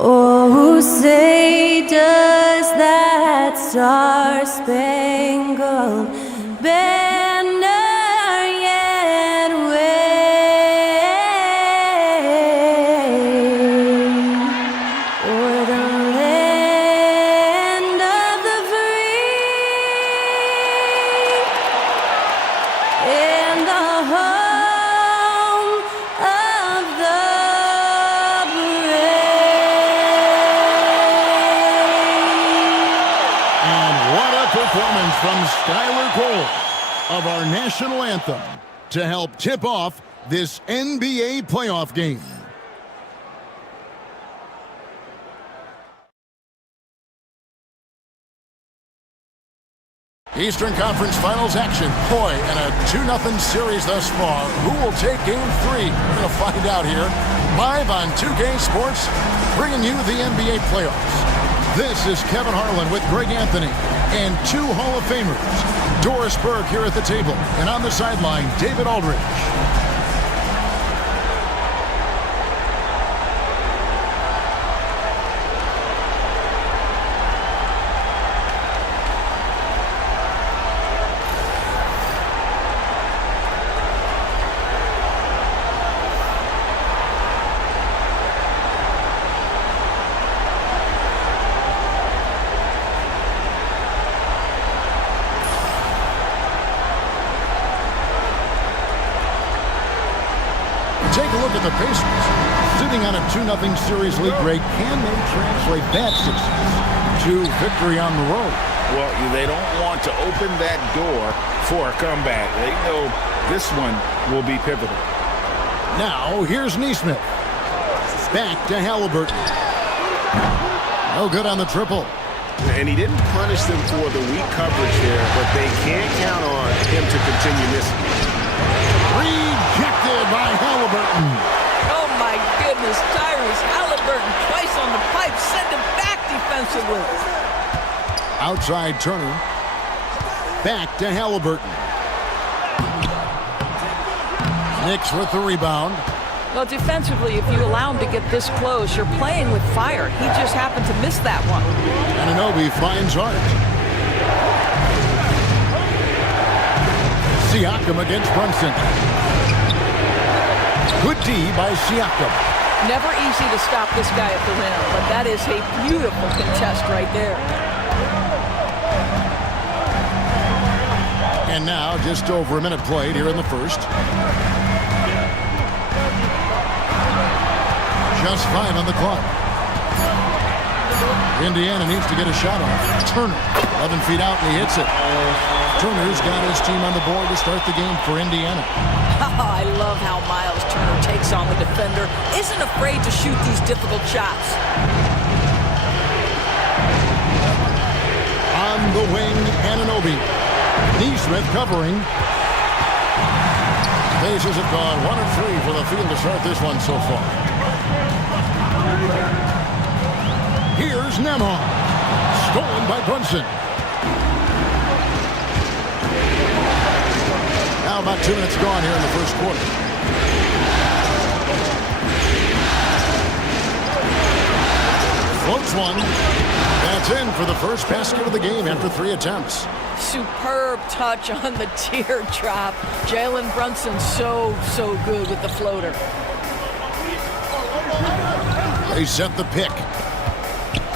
Oh, say does that star-spangled banner yet wave o'er the land of the free and the home of the performance from Skylar Cole of our national anthem to help tip off this NBA playoff game. Eastern Conference Finals action. Boy, and a 2-0 series thus far. Who will take Game 3? We're going to find out here. Live on 2K Sports, bringing you the NBA playoffs. This is Kevin Harlan with Greg Anthony and two Hall of Famers. Doris Burke here at the table, and on the sideline, David Aldridge. Take a look at the Pacers. Sitting on a 2-0 series lead, Greg, can they translate that success to victory on the road? Well, they don't want to open that door for a comeback. They know this one will be pivotal. Now, here's Neesmith. Back to Halliburton. No good on the triple. And he didn't punish them for the weak coverage there, but they can't count on him to continue missing. Rejected by Halliburton. Oh, my goodness. Tyrese Halliburton twice on the pipe. Send him back defensively. Outside Turner. Back to Halliburton. Knicks with the rebound. Well, defensively, if you allow him to get this close, you're playing with fire. He just happened to miss that one. Anunoby finds Hart. Siakam against Brunson. Good D by Siakam. Never easy to stop this guy at the rim, but that is a beautiful contest right there. And now, just over a minute played here in the first. Just 5 on the clock. Indiana needs to get a shot off. Turner, 11 feet out, and he hits it. Turner's got his team on the board to start the game for Indiana. I love how Miles Turner takes on the defender. Isn't afraid to shoot these difficult shots. On the wing, Anunoby. Neesmith covering. Pacers have gone 1 of 3 for the field to start this one so far. Here's Nembhard. Stolen by Brunson. Now about 2 minutes gone here in the first quarter. Floats one. That's in for the first basket of the game after 3 attempts. Superb touch on the teardrop. Jalen Brunson so good with the floater. They set the pick.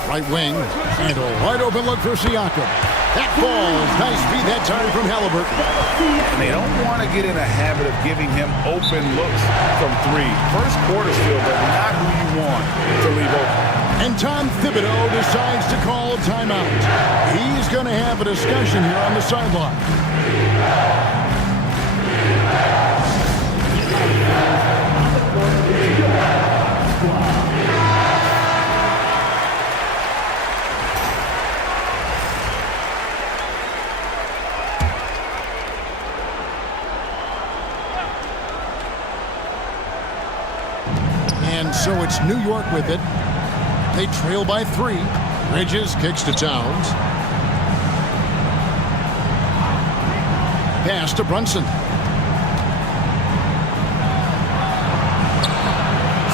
Right wing. And a wide open look for Siakam. That falls. Nice feed that time from Halliburton. And they don't want to get in a habit of giving him open looks from 3. First quarter still, but not who you want to leave open. And Tom Thibodeau decides to call a timeout. He's going to have a discussion here on the sideline. And so it's New York with it. They trail by 3. Bridges kicks to Towns. Pass to Brunson.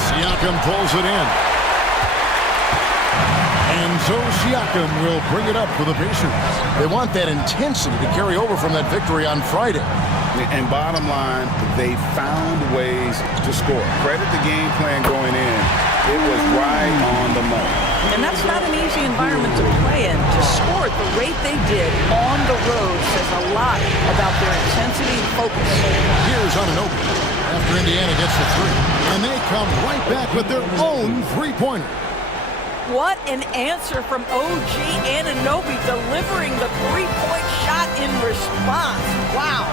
Siakam pulls it in. And so Siakam will bring it up for the Pacers. They want that intensity to carry over from that victory on Friday. And bottom line, they found ways to score. Credit the game plan going in. It was right on the money. And that's not an easy environment to play in. To score at the rate they did on the road says a lot about their intensity and focus. Here's Anunoby after Indiana gets the three. And they come right back with their own three-pointer. What an answer from OG Anunoby, delivering the three-point shot in response. Wow.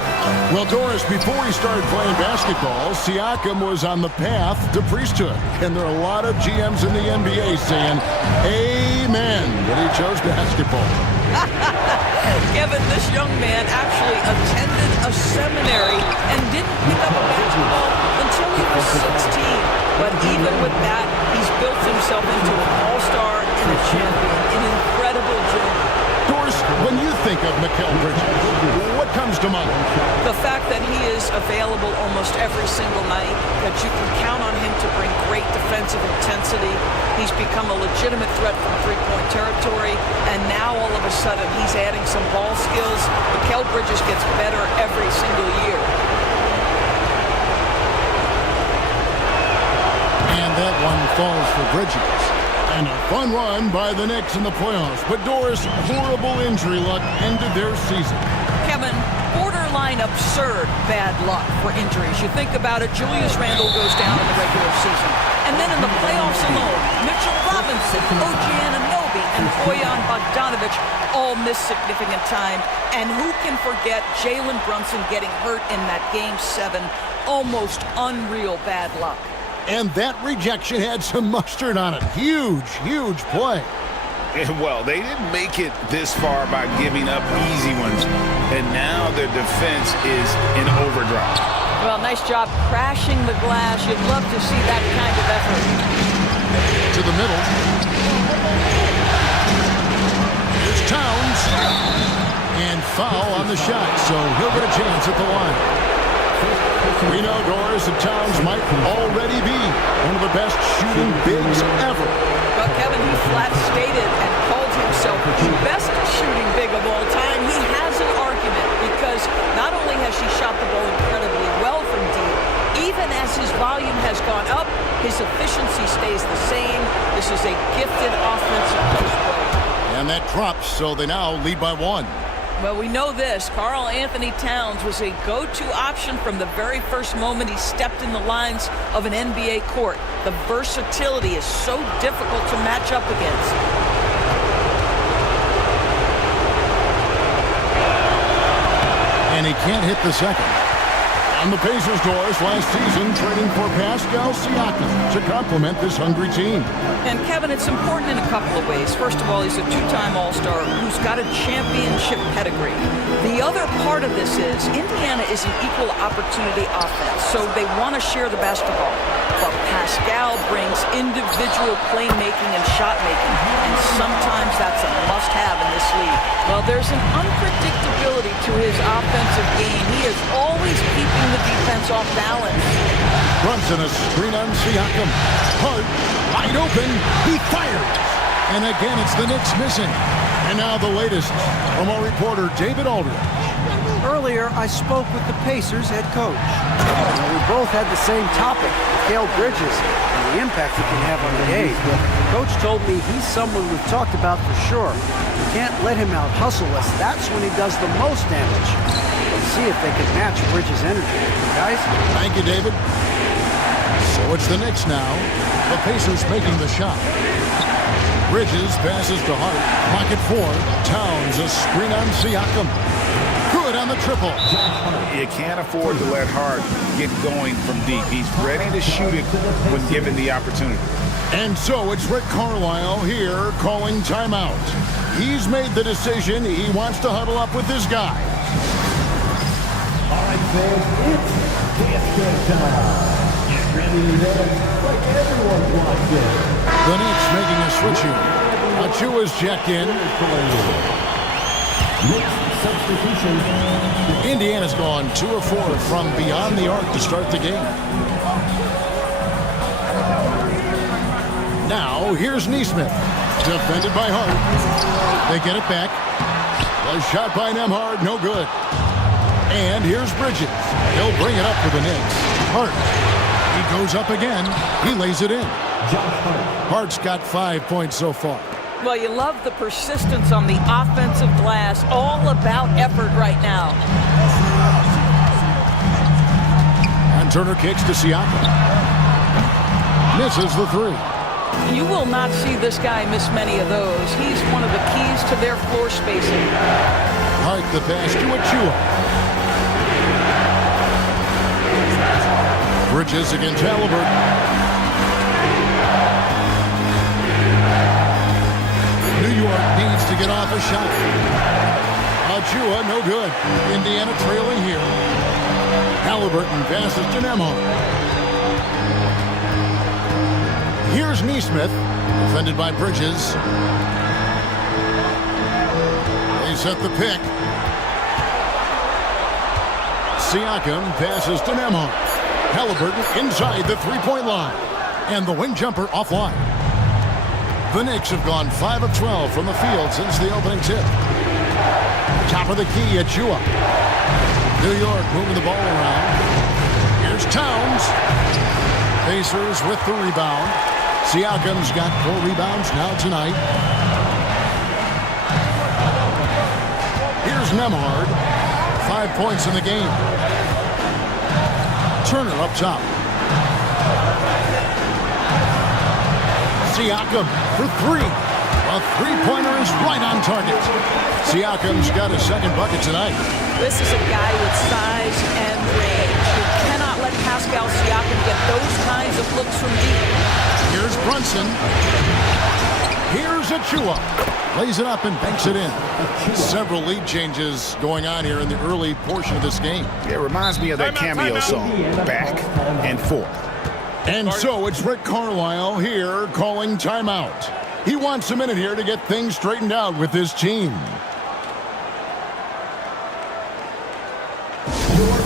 Well, Doris, before he started playing basketball, Siakam was on the path to priesthood. And there are a lot of GMs in the NBA saying, amen, that he chose basketball. Kevin, this young man actually attended a seminary and didn't pick up a basketball until he was 16. But even with that, he's built himself into an all-star and a champion. An incredible journey. Doris, when you think of Mikal Bridges, what comes to mind? The fact that he is available almost every single night, that you can count on him to bring great defensive intensity. He's become a legitimate threat from three-point territory, and now all of a sudden he's adding some ball skills. Mikal Bridges gets better every single year. And that one falls for Bridges. And a fun run by the Knicks in the playoffs. But Doris, horrible injury luck ended their season. Kevin, borderline absurd bad luck for injuries. You think about it, Julius Randle goes down in the regular season. And then in the playoffs alone, Mitchell Robinson, OG Anunoby, and Bojan Bogdanovic all miss significant time. And who can forget Jalen Brunson getting hurt in that Game 7? Almost unreal bad luck. And that rejection had some mustard on it. Huge, huge play. Well, they didn't make it this far by giving up easy ones. And now their defense is in overdrive. Well, nice job crashing the glass. You'd love to see that kind of effort. To the middle. Here's Towns. And foul on the shot, so he'll get a chance at the line. We know, Doris, that Towns might already be one of the best shooting bigs ever. But Kevin, he flat stated and called himself the best shooting big of all time. He has an argument because not only has he shot the ball incredibly well from deep, even as his volume has gone up, his efficiency stays the same. This is a gifted offensive post player. And that drops, so they now lead by one. Well, we know this. Karl Anthony Towns was a go-to option from the very first moment he stepped in the lines of an NBA court. The versatility is so difficult to match up against. And he can't hit the second. And the Pacers, Doris, last season trading for Pascal Siakam to complement this hungry team. And Kevin, it's important in a couple of ways. First of all, he's a two-time All-Star who's got a championship pedigree. The other part of this is Indiana is an equal opportunity offense, so they want to share the basketball. But Pascal brings individual playmaking and shot making, and sometimes that's a must-have in this league. Well, there's an unpredictability to his offensive game. He is always keeping the defense off balance. Brunson, a screen on Siakam. Hart, wide open, he fires. And again, it's the Knicks missing. And now the latest from our reporter, David Aldridge. Earlier, I spoke with the Pacers head coach. We both had the same topic, Mikal Bridges, and the impact he can have on the game. Coach told me he's someone we've talked about for sure. We can't let him out-hustle us. That's when he does the most damage. Let's see if they can match Bridges' energy. Guys? Thank you, David. So it's the Knicks now. The Pacers making the shot. Bridges passes to Hart. Pocket four. Towns, a screen on Siakam. Good on the triple. You can't afford to let Hart get going from deep. He's ready to shoot it when given the opportunity. And so it's Rick Carlisle here calling timeout. He's made the decision. He wants to huddle up with his guy. All right, fans, it's basket time. Get ready to dance like everyone's watching. The Knicks making a switch here. Achua's checked in. Substitution. Indiana's gone 2 of 4 from beyond the arc to start the game. Now, here's Neesmith. Defended by Hart. They get it back. A shot by Nembhard, no good. And here's Bridges. He'll bring it up for the Knicks. Hart. He goes up again. He lays it in. Hart's got 5 points so far. Well, you love the persistence on the offensive glass. All about effort right now. And Turner kicks to Siakam. Misses the three. You will not see this guy miss many of those. He's one of the keys to their floor spacing. Hart the pass to Achua. Bridges against Halliburton. New York needs to get off a shot. Achua, no good. Indiana trailing here. Halliburton passes to Nembhard. Here's Neesmith, defended by Bridges. They set the pick. Siakam passes to Nembhard. Halliburton inside the three-point line. And the wing jumper offline. The Knicks have gone 5 of 12 from the field since the opening tip. Top of the key, Achua. New York moving the ball around. Here's Towns. Pacers with the rebound. Siakam's got 4 rebounds now tonight. Here's Nembhard. 5 points in the game. Turner up top. Siakam for 3. A three-pointer is right on target. Siakam's got his second bucket tonight. This is a guy with size and range. You cannot let Pascal Siakam get those kinds of looks from deep. Here's Brunson. Here's Achua. Lays it up and banks it in. Several lead changes going on here in the early portion of this game. It reminds me of that cameo song, Back and Forth. And so it's Rick Carlisle here calling timeout. He wants a minute here to get things straightened out with his team. Your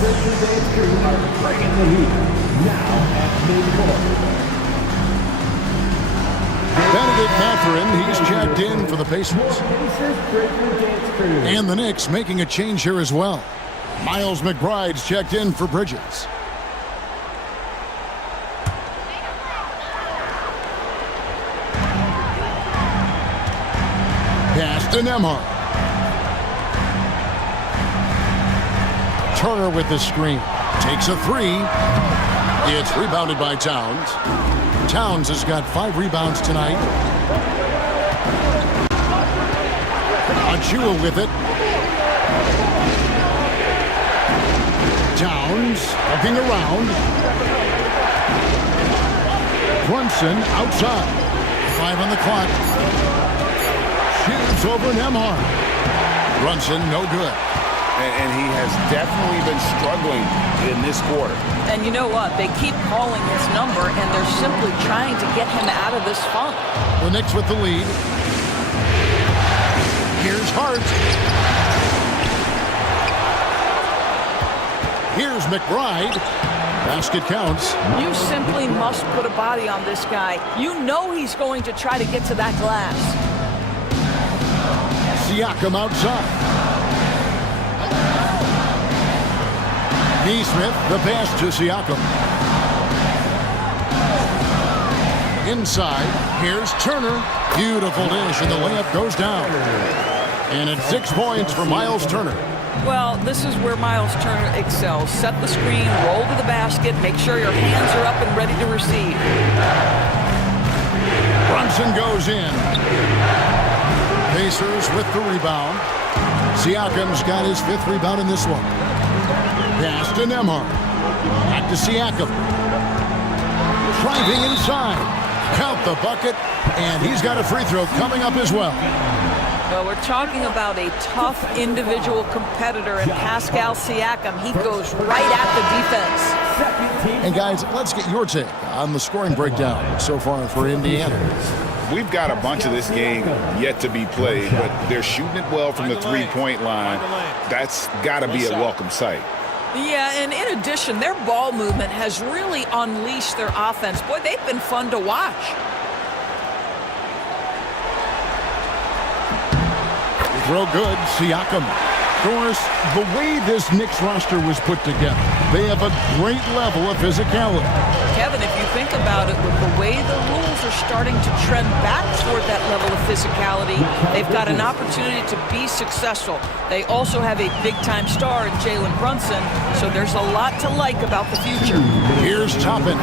Pacers crew are bringing the heat. Now at midcourt. Benedict Mathurin, he's checked in for the Pacers. And the Knicks making a change here as well. Miles McBride's checked in for Bridges. Pass to Nembhard. Turner with the screen. Takes a 3. It's rebounded by Towns. Towns has got 5 rebounds tonight. Achua with it. Towns looking around. Brunson outside. 5 on the clock. Shoots over Nembhard. Brunson no good. And he has definitely been struggling in this quarter. And you know what? They keep calling his number, and they're simply trying to get him out of this funk. The Knicks with the lead. Here's Hart. Here's McBride. Basket counts. You simply must put a body on this guy. You know he's going to try to get to that glass. Siakam outside. Neesmith, the pass to Siakam. Inside, here's Turner. Beautiful dish, and the layup goes down. And it's 6 points for Miles Turner. Well, this is where Miles Turner excels. Set the screen, roll to the basket, make sure your hands are up and ready to receive. Brunson goes in. Pacers with the rebound. Siakam's got his 5th rebound in this one. Pass to Nembhard. Back to Siakam. Driving inside. Count the bucket. And he's got a free throw coming up as well. Well, we're talking about a tough individual competitor in Pascal Siakam. He goes right at the defense. And guys, let's get your take on the scoring breakdown so far for Indiana. We've got a bunch of this game yet to be played, but they're shooting it well from the three-point line. That's got to be a welcome sight. Yeah, and in addition, their ball movement has really unleashed their offense. Boy, they've been fun to watch. throw good. Siakam. Of course, the way this Knicks roster was put together, they have a great level of physicality. Kevin, if you think about it, with the way the rules are starting to trend back toward that level of physicality, they've got an opportunity to be successful. They also have a big-time star in Jalen Brunson, so there's a lot to like about the future. Here's Toppin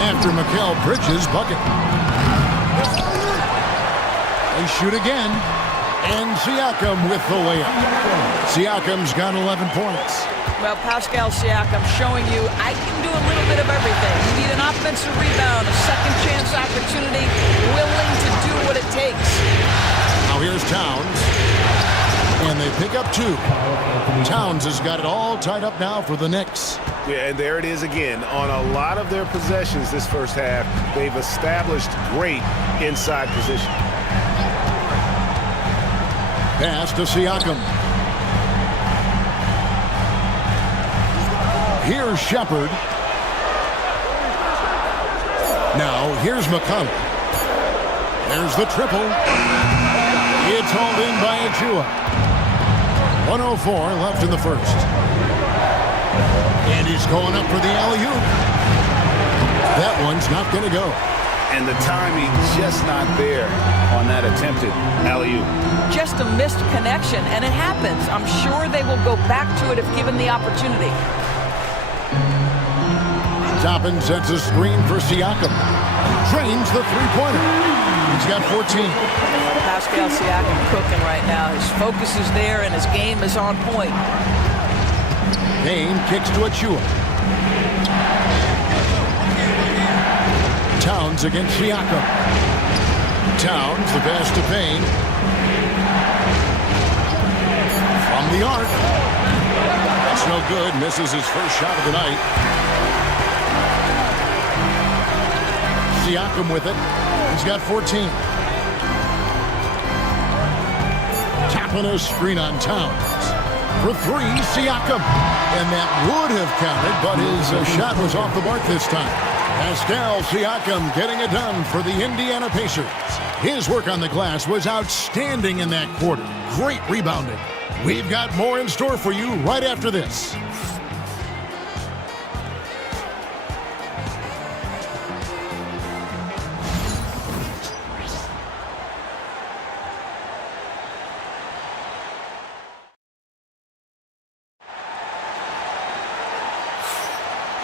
after Mikal Bridges' bucket. They shoot again. And Siakam with the layup. Siakam's got 11 points. Well, Pascal Siakam showing you I can do a little bit of everything. You need an offensive rebound, a second chance opportunity, willing to do what it takes. Now here's Towns. And they pick up 2. Towns has got it all tied up now for the Knicks. Yeah, and there it is again. On a lot of their possessions this first half, they've established great inside position. Pass to Siakam. Here's Shepard. Now here's McConnell. There's the triple. It's hauled in by Achua. 1:04 left in the first. And he's going up for the alley-oop. That one's not going to go. And the timing just not there on that attempted alley-oop. Just a missed connection, and it happens. I'm sure they will go back to it if given the opportunity. Toppin sets a screen for Siakam. Drains the three-pointer. He's got 14. Pascal Siakam cooking right now. His focus is there, and his game is on point. Payne kicks to Achua. Towns against Siakam. Towns, the pass to Payne. From the arc. That's no good. Misses his first shot of the night. Siakam with it. He's got 14. Tapping a screen on Towns. For 3, Siakam. And that would have counted, but his shot was off the mark this time. Pascal Siakam getting it done for the Indiana Pacers. His work on the glass was outstanding in that quarter. Great rebounding. We've got more in store for you right after this.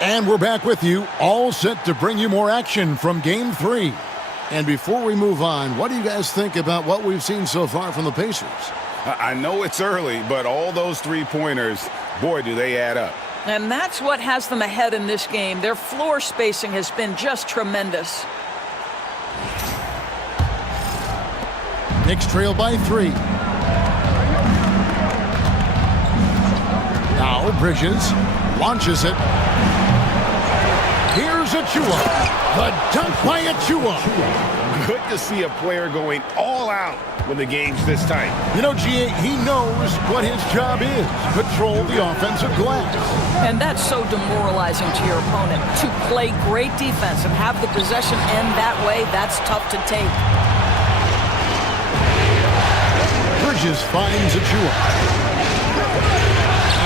And we're back with you, all set to bring you more action from Game 3. And before we move on, what do you guys think about what we've seen so far from the Pacers? I know it's early, but all those three-pointers, boy, do they add up. And that's what has them ahead in this game. Their floor spacing has been just tremendous. Knicks trail by 3. Now Bridges launches it. Here's Achua. The dunk by Achua. Good to see a player going all out when the game's this tight. You know, G.A., he knows what his job is. Control the offensive glass. And that's so demoralizing to your opponent. To play great defense and have the possession end that way, that's tough to take. Bridges finds Achua.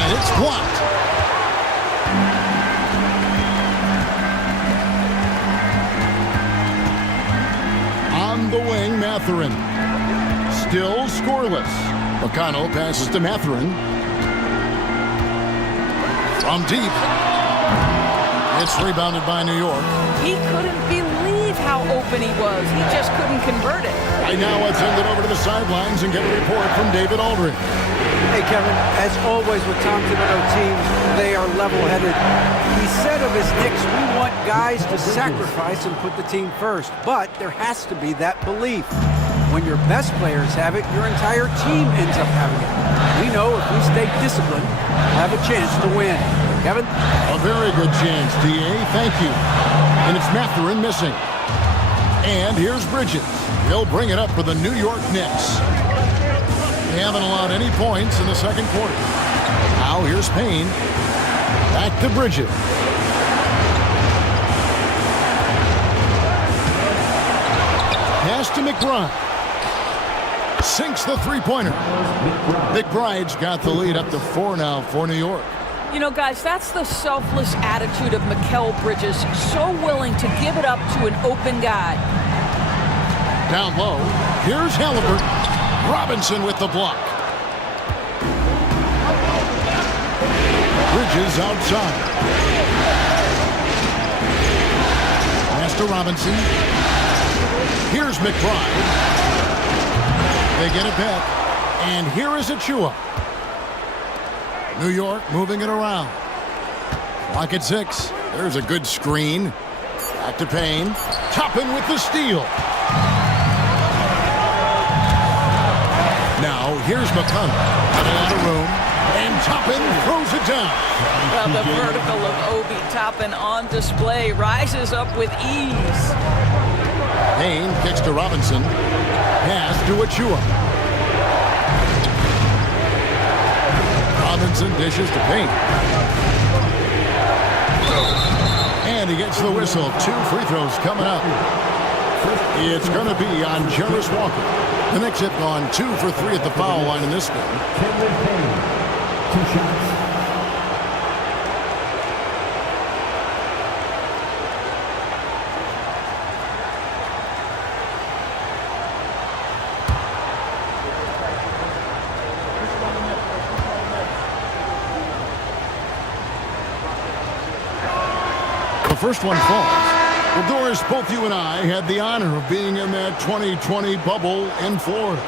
And it's blocked. On the wing, Mathurin. Still scoreless. McConnell passes to Mathurin. From deep. It's rebounded by New York. He couldn't believe how open he was. He just couldn't convert it. Right now, let's send it over to the sidelines and get a report from David Aldridge. Hey, Kevin, as always with Tom Thibodeau teams, they are level-headed. He said of his Knicks, we want guys to sacrifice and put the team first. But there has to be that belief. When your best players have it, your entire team ends up having it. We know if we stay disciplined, we'll have a chance to win. Kevin? A very good chance, D.A. Thank you. And it's Mathurin missing. And here's Bridges. He'll bring it up for the New York Knicks. They haven't allowed any points in the second quarter. Now here's Payne. Back to Bridges. Pass to McBride. sinks the three-pointer. McBride's got the lead up to 4 now for New York. You know, guys, that's the selfless attitude of Mikal Bridges, so willing to give it up to an open guy. Down low, here's Halliburton. Robinson with the block. Bridges outside. Pass to Robinson. Here's McBride. They get it back. And here is Achua. New York moving it around. Clock at 6. There's a good screen. Back to Payne. Toppin with the steal. Now here's McConnell. Out of room. And Toppin throws it down. Well, the vertical of Obi Toppin on display rises up with ease. Payne kicks to Robinson. Pass to Achua. Robinson dishes to Payne. And he gets the whistle. 2 free throws coming up. It's going to be on Jarris Walker. The Knicks have gone 2 for 3 at the foul line in this game. Payne, 2 shots. The first one falls. Well, Doris, both you and I had the honor of being in that 2020 bubble in Florida.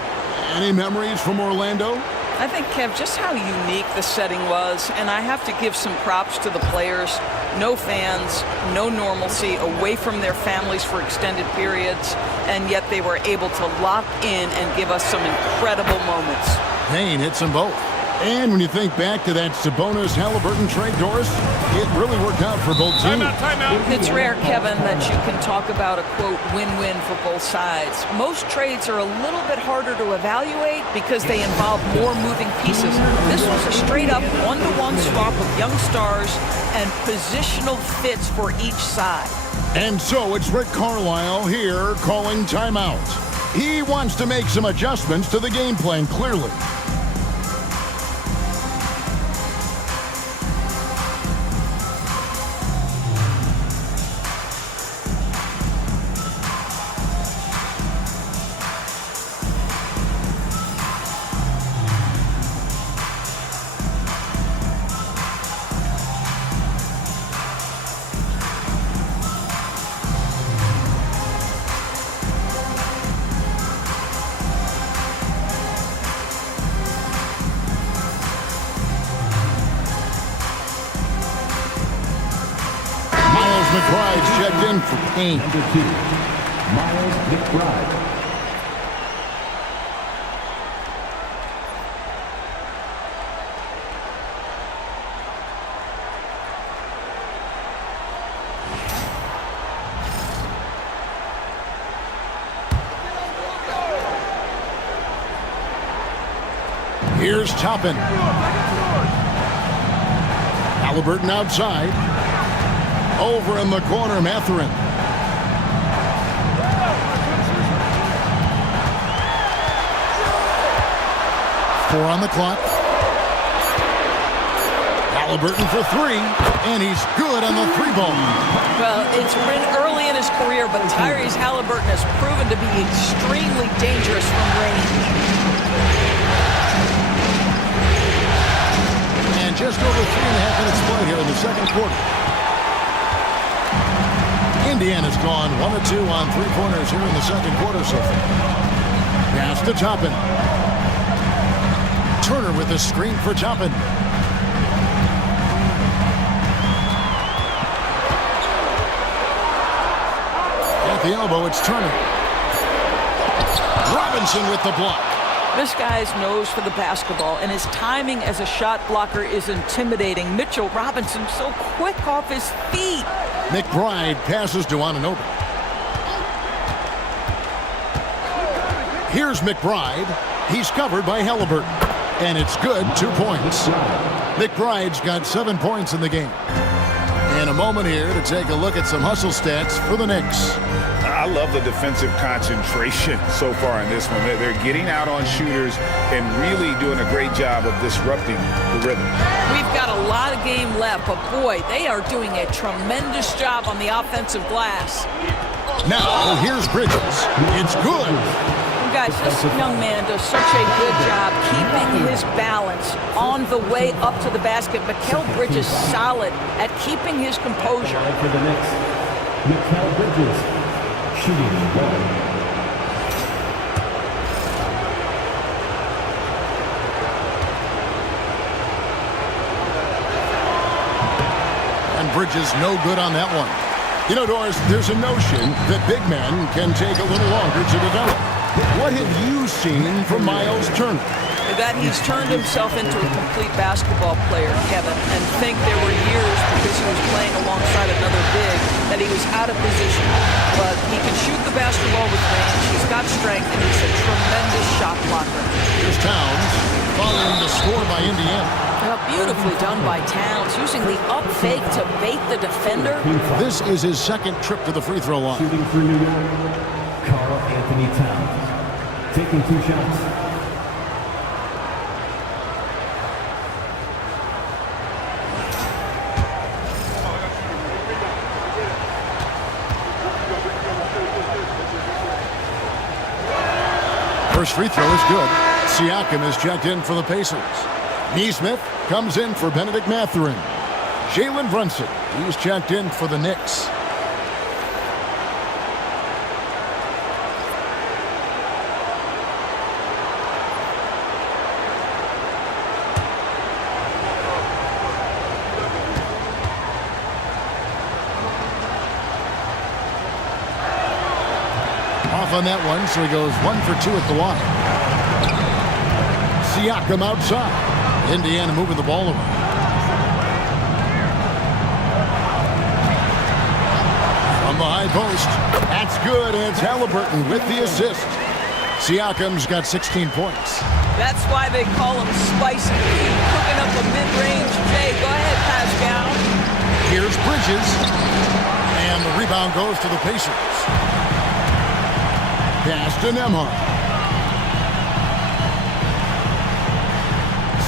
Any memories from Orlando? I think, Kev, just how unique the setting was, and I have to give some props to the players. No fans, no normalcy, away from their families for extended periods, and yet they were able to lock in and give us some incredible moments. Payne hits them both. And when you think back to that Sabonis-Halliburton trade, Doris, it really worked out for both teams. It's rare, Kevin, that you can talk about a, quote, win-win for both sides. Most trades are a little bit harder to evaluate because they involve more moving pieces. This was a straight-up one-to-one swap of young stars and positional fits for each side. And so it's Rick Carlisle here calling timeout. He wants to make some adjustments to the game plan, clearly. McBride's checked in for Payne. Number 2, Miles McBride. Here's Toppin. Halliburton outside. Over in the corner, Mathurin. 4 on the clock. Halliburton for 3, and he's good on the 3-ball. Well, it's been early in his career, but Tyrese Halliburton has proven to be extremely dangerous from range. And just over 3.5 minutes play here in the second quarter. Indiana's gone 1 of 2 on 3-pointers here in the second quarter so far. Pass to Toppin. Turner with a screen for Toppin. At the elbow, it's Turner. Robinson with the block. This guy's nose for the basketball, and his timing as a shot blocker is intimidating. Mitchell Robinson so quick off his feet. McBride passes to Anunoby. Here's McBride. He's covered by Halliburton. And it's good, 2 points. McBride's got 7 points in the game. And a moment here to take a look at some hustle stats for the Knicks. I love the defensive concentration so far in this one. They're getting out on shooters and really doing a great job of disrupting the rhythm. We've got a lot of game left, but boy, they are doing a tremendous job on the offensive glass. Now, here's Bridges. It's good. Guys, this young man does such a good job keeping his balance on the way up to the basket. Mikal Bridges solid at keeping his composure. For the Knicks, Mikal Bridges, shooting one. And Bridges no good on that one. You know, Doris, there's a notion that big men can take a little longer to develop. What have you seen from Miles Turner? That he's turned himself into a complete basketball player, Kevin, and think there were years because he was playing alongside another big that he was out of position. But he can shoot the basketball with range, he's got strength, and he's a tremendous shot blocker. Here's Towns following the score by Indiana. Beautifully done by Towns, using the up fake to bait the defender. This is his second trip to the free throw line. Shooting for New York, Karl Anthony Towns, taking 2 shots. First free throw is good. Siakam is checked in for the Pacers. Neesmith comes in for Benedict Mathurin. Jalen Brunson, he's checked in for the Knicks. Off on that one, so he goes 1 for 2 at the line. Siakam outside. Indiana moving the ball around. From the high post. That's good, and it's Halliburton with the assist. Siakam's got 16 points. That's why they call him Spicy P, cooking up a mid-range J. Go ahead, Pascal. Here's Bridges. And the rebound goes to the Pacers. Pass to Nembhard.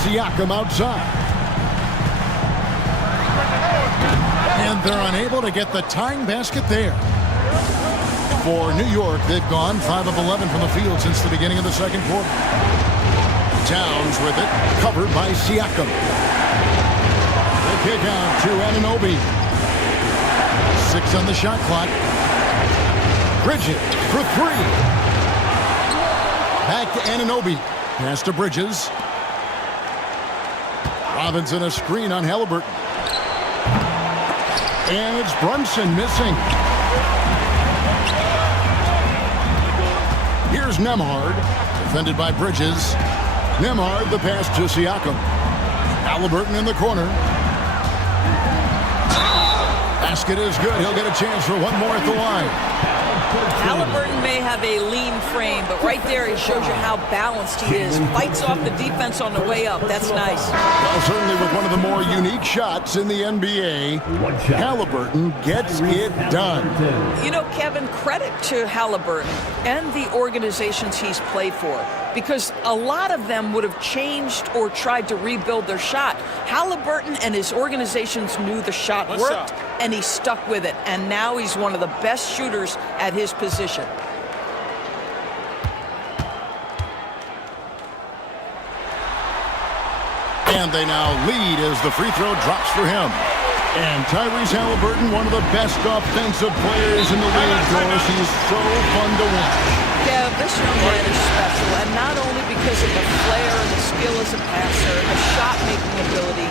Siakam outside. And they're unable to get the tying basket there. For New York, they've gone 5 of 11 from the field since the beginning of the second quarter. Towns with it, covered by Siakam. The kick out to Anunoby. 6 on the shot clock. Bridges for 3. Back to Anunoby. Pass to Bridges. Robinson a screen on Halliburton. And it's Brunson missing. Here's Nembhard, defended by Bridges. Nembhard, the pass to Siakam. Halliburton in the corner. Basket is good. He'll get a chance for one more at the line. Halliburton may have a lean frame, but right there he shows you how balanced he is. Fights off the defense on the way up. That's nice. Well, certainly with one of the more unique shots in the NBA, Halliburton gets it done. You know, Kevin, credit to Halliburton and the organizations he's played for, because a lot of them would have changed or tried to rebuild their shot. Halliburton and his organizations knew the shot worked, and he stuck with it. And now he's one of the best shooters at his position. And they now lead as the free throw drops for him. And Tyrese Halliburton, one of the best offensive players in the league, Doris. He's so fun to watch. Yeah, this young man is special, and not only because of the flair and the skill as a passer, the shot-making ability.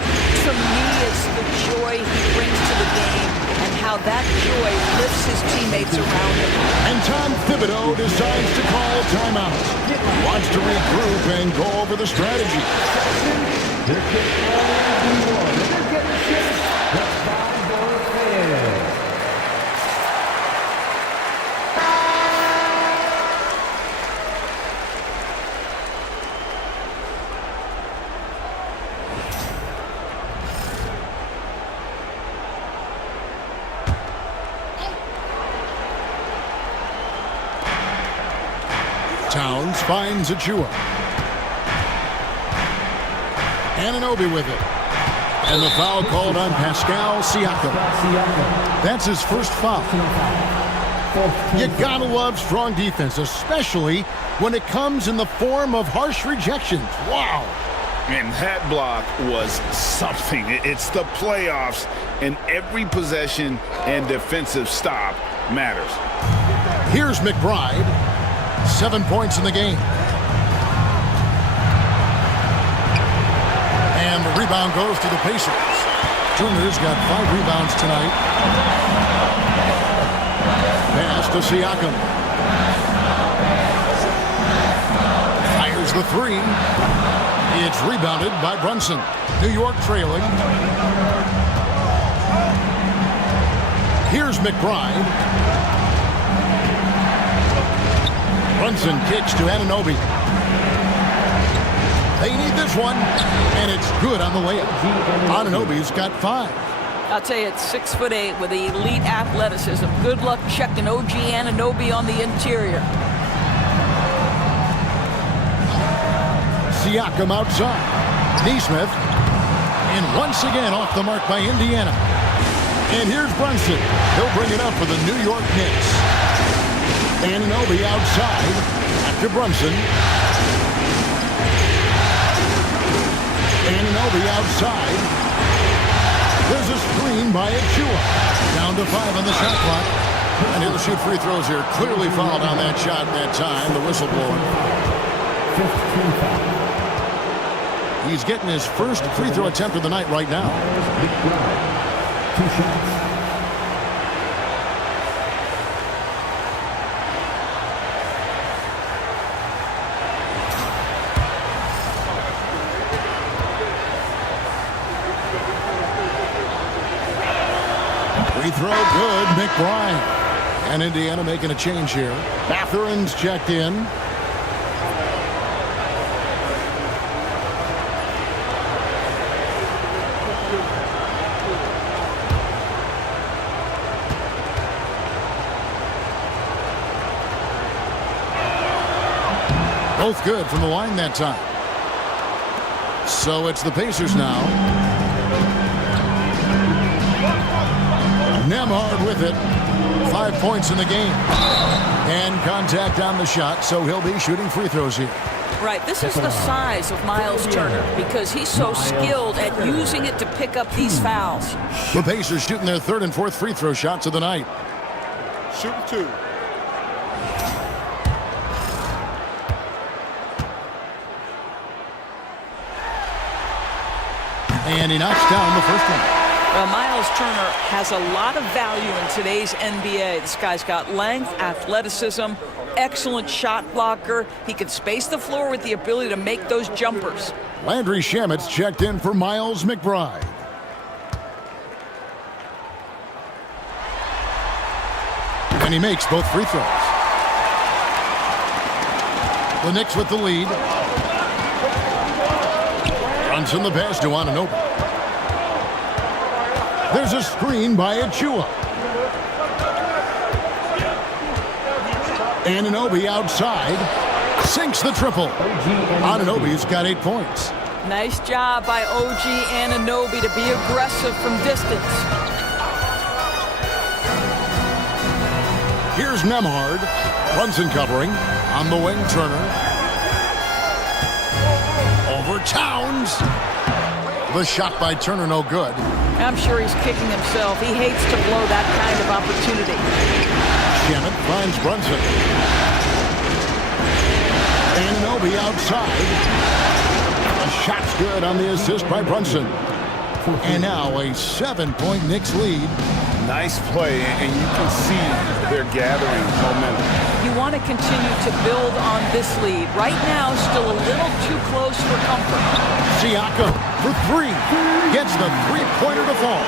To me, it's the joy he brings to the game and how that joy lifts his teammates around him. And Tom Thibodeau decides to call timeout. Wants to regroup and go over the strategy. They're getting all they're getting shit. That's 5 ball fans. Towns finds Achua. Anunoby with it. And the foul called on Pascal Siakam. That's his first foul. You gotta love strong defense, especially when it comes in the form of harsh rejections. Wow. And that block was something. It's the playoffs, and every possession and defensive stop matters. Here's McBride. 7 points in the game. And the rebound goes to the Pacers. Turner's got 5 rebounds tonight. Pass to Siakam. Fires the 3. It's rebounded by Brunson. New York trailing. Here's McBride. Brunson kicks to Anunoby. They need this one, and it's good on the layup. Anunoby's got 5. I'll tell you, it's 6'8" with elite athleticism. Good luck checking OG Anunoby on the interior. Siakam outside. Neesmith. And once again off the mark by Indiana. And here's Brunson. He'll bring it up for the New York Knicks. Anunoby outside after Brunson. Anunoby outside. There's a screen by Achua. Down to 5 on the shot clock. And he'll shoot free throws here. Clearly fouled on that shot that time. The whistle blowing. He's getting his first free throw attempt of the night right now. 2 shots. Free throw good, McBride. And Indiana making a change here. Mathurin's checked in. Both good from the line that time. So it's the Pacers now. Nembhard with it. 5 points in the game. And contact on the shot, so he'll be shooting free throws here. Right, this is the size of Miles Turner because he's so skilled at using it to pick up these fouls. The Pacers shooting their 3rd and 4th free throw shots of the night. Shooting 2. And he knocks down the first one. Well, Miles Turner has a lot of value in today's NBA. This guy's got length, athleticism, excellent shot blocker. He can space the floor with the ability to make those jumpers. Landry Shamet's checked in for Miles McBride. And he makes both free throws. The Knicks with the lead. Brunson the pass to Anunoby. There's a screen by Achua. Anunoby outside. Sinks the triple. Anunoby's got 8 points. Nice job by OG Anunoby to be aggressive from distance. Here's Nembhard. Brunson covering. On the wing, Turner. Over Towns. The shot by Turner, no good. I'm sure he's kicking himself. He hates to blow that kind of opportunity. Shamet finds Brunson. Anunoby outside. The shot's good on the assist by Brunson. And now a 7-point Knicks lead. Nice play, and you can see they're gathering momentum. You want to continue to build on this lead. Right now, still a little too close for comfort. Siakam for 3. Gets the three-pointer to fall.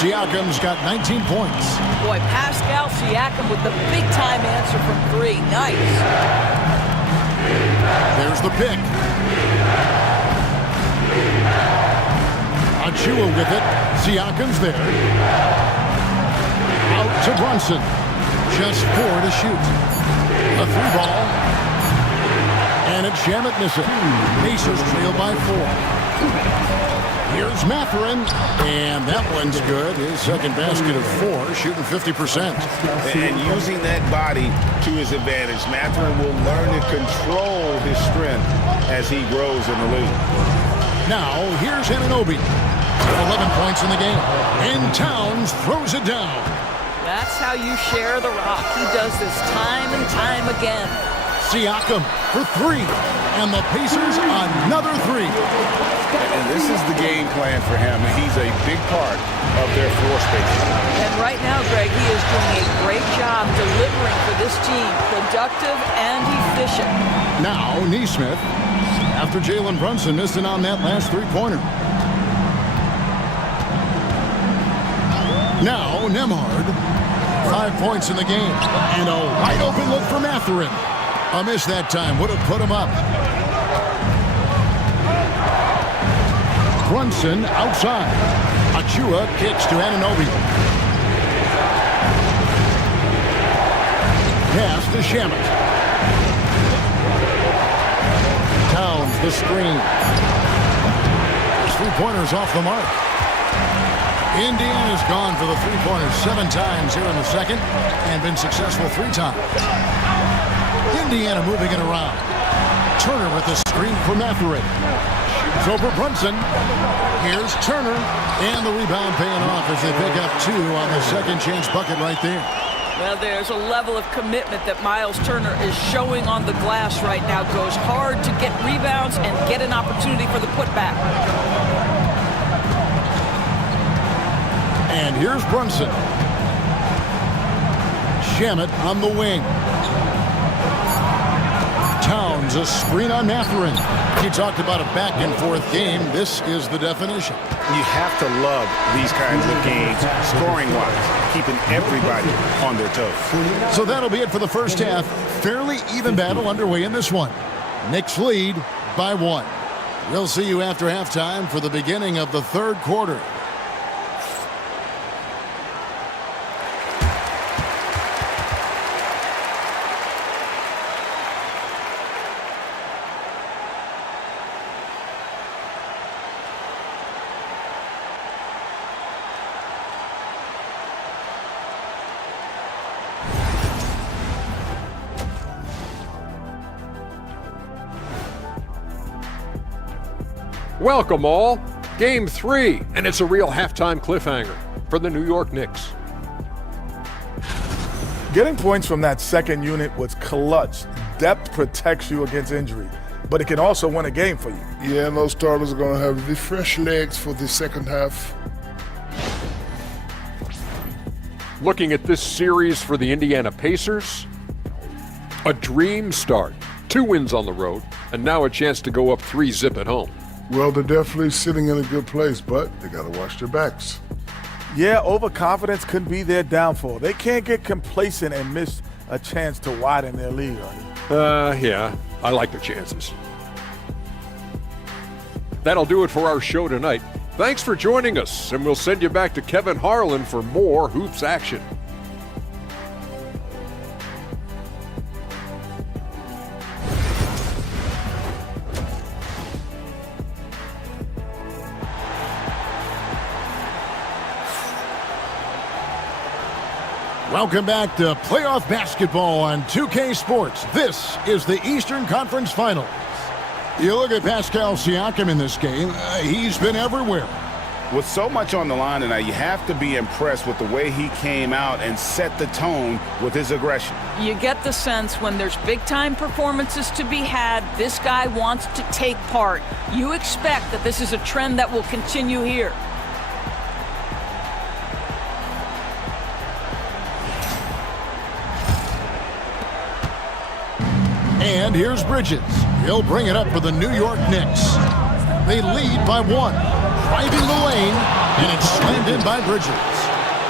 Siakam's got 19 points. Boy, Pascal Siakam with the big-time answer from 3. Nice. There's the pick. Achua with it. Siakam's there. Out to Brunson. Just 4 to shoot. A 3 ball. And it's Shamet missing. Pacers trail by 4. Here's Mathurin, and that one's good. His second basket of 4, shooting 50%. And using that body to his advantage, Mathurin will learn to control his strength as he grows in the league. Now, here's Anunoby. 11 points in the game. And Towns throws it down. That's how you share the rock. He does this time and time again. Siakam for 3. And the Pacers another 3. And this is the game plan for him. He's a big part of their floor space. And right now, Greg, he is doing a great job delivering for this team. Productive and efficient. Now, Nesmith, after Jalen Brunson missed it on that last three-pointer. Now, Nembhard, 5 points in the game. And a wide-open look for Mathurin. A miss that time would have put him up. Brunson outside. Achua kicks to Anunoby. Pass to Shamet. Towns the screen. Three-pointers off the mark. Indiana's gone for the three-pointers 7 times here in the second and been successful 3 times. Indiana moving it around. Turner with the screen for Mathurin. Shoots over Brunson. Here's Turner. And the rebound paying off as they pick up 2 on the second chance bucket right there. Well, there's a level of commitment that Miles Turner is showing on the glass right now. Goes hard to get rebounds and get an opportunity for the putback. And here's Brunson. Shamet on the wing. Towns, a screen on Mathurin. You talked about a back-and-forth game. This is the definition. You have to love these kinds of games, scoring-wise, keeping everybody on their toes. So that'll be it for the first half. Fairly even battle underway in this one. Knicks lead by 1. We'll see you after halftime for the beginning of the third quarter. Welcome all. Game 3, and it's a real halftime cliffhanger for the New York Knicks. Getting points from that second unit was clutch. Depth protects you against injury, but it can also win a game for you. Yeah, and those starters are going to have the fresh legs for the second half. Looking at this series for the Indiana Pacers, a dream start. 2 wins on the road, and now a chance to go up 3-zip at home. Well, they're definitely sitting in a good place, but they got to watch their backs. Yeah, overconfidence could be their downfall. They can't get complacent and miss a chance to widen their lead. Yeah, I like the chances. That'll do it for our show tonight. Thanks for joining us, and we'll send you back to Kevin Harlan for more hoops action. Welcome back to playoff basketball on 2K Sports. This is the Eastern Conference Finals. You look at Pascal Siakam in this game, he's been everywhere. With so much on the line tonight, you have to be impressed with the way he came out and set the tone with his aggression. You get the sense when there's big-time performances to be had, this guy wants to take part. You expect that this is a trend that will continue here. And here's Bridges. He'll bring it up for the New York Knicks. They lead by 1. Driving the lane, and it's slammed in by Bridges.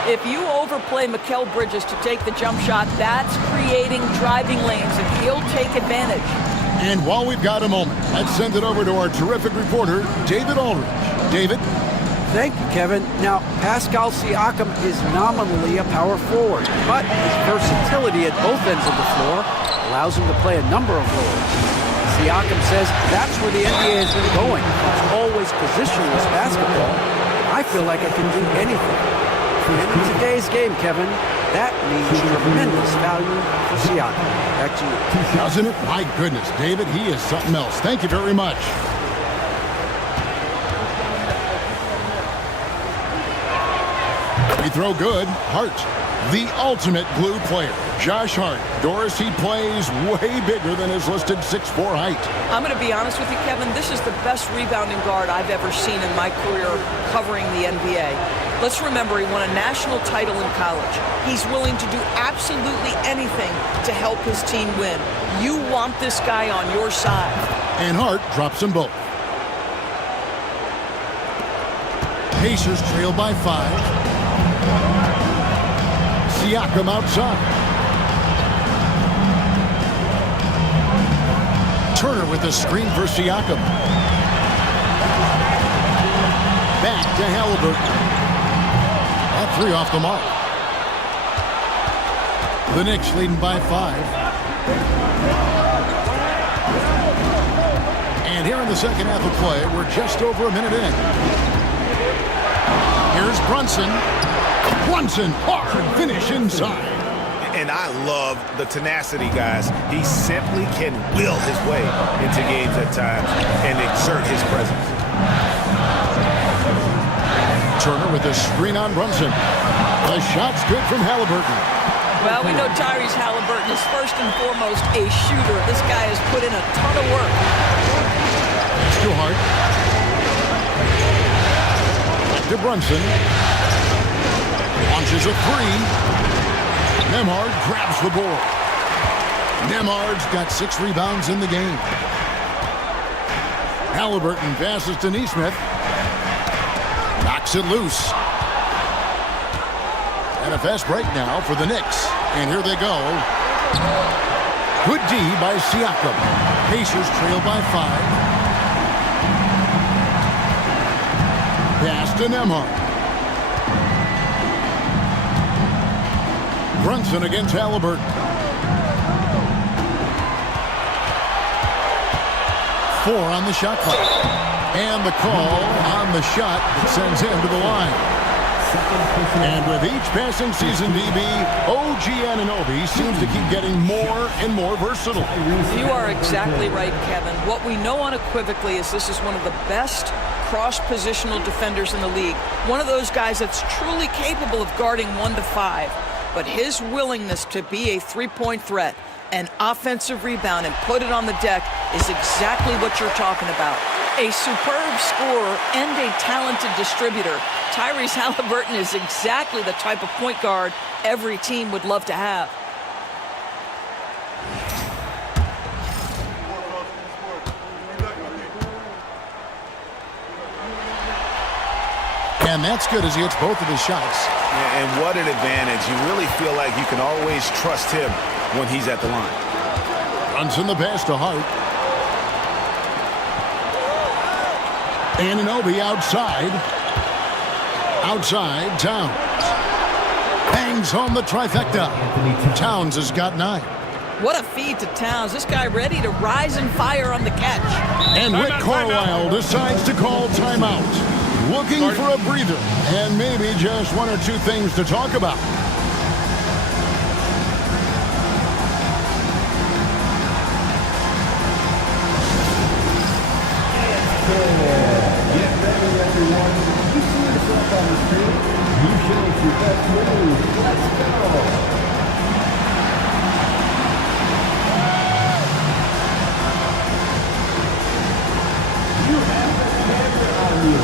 If you overplay Mikal Bridges to take the jump shot, that's creating driving lanes, and he'll take advantage. And while we've got a moment, let's send it over to our terrific reporter, David Aldridge. David? Thank you, Kevin. Now, Pascal Siakam is nominally a power forward, but his versatility at both ends of the floor allows him to play a number of roles. Siakam says that's where the NBA has been going. It's always positionless basketball. I feel like I can do anything. And in today's game, Kevin, that means tremendous value for Siakam. Back to you. Doesn't it? My goodness, David, he is something else. Thank you very much. Free throw good. Hart, the ultimate glue player. Josh Hart. Doris, he plays way bigger than his listed 6'4" height. I'm going to be honest with you, Kevin. This is the best rebounding guard I've ever seen in my career covering the NBA. Let's remember, he won a national title in college. He's willing to do absolutely anything to help his team win. You want this guy on your side. And Hart drops them both. Pacers trail by 5. Siakam outside. Turner with the screen for Siakam. Back to Halliburton. That 3 off the mark. The Knicks leading by 5. And here in the second half of play, we're just over a minute in. Here's Brunson. Brunson, hard finish inside. And I love the tenacity, guys. He simply can will his way into games at times and exert his presence. Turner with a screen on Brunson. The shot's good from Halliburton. Well, we know Tyrese Halliburton is first and foremost a shooter. This guy has put in a ton of work. It's too hard. To Brunson. Launches a 3. Nembhard grabs the board. Nembhard's got 6 rebounds in the game. Halliburton passes to Nesmith. Knocks it loose. And a fast break now for the Knicks. And here they go. Good D by Siakam. Pacers trail by 5. Pass to Nembhard. Brunson against Halliburton. 4 on the shot clock. And the call on the shot that sends him to the line. And with each passing season, DB, OG Anunoby seems to keep getting more and more versatile. You are exactly right, Kevin. What we know unequivocally is this is one of the best cross-positional defenders in the league. One of those guys that's truly capable of guarding 1 to 5. But his willingness to be a three-point threat, an offensive rebound, and put it on the deck is exactly what you're talking about. A superb scorer and a talented distributor. Tyrese Halliburton is exactly the type of point guard every team would love to have. And that's good as he hits both of his shots. And what an advantage. You really feel like you can always trust him when he's at the line. Runs in the pass to Hart. Anunoby outside. Outside, Towns. Bangs home the trifecta. Towns has got 9. What a feed to Towns. This guy ready to rise and fire on the catch. And Rick Carlisle decides to call timeout. Looking for a breather and maybe just 1 or 2 things to talk about. Get ready, everyone. You see yourself on the screen. You show us your best move. Let's go. You have the camera on you.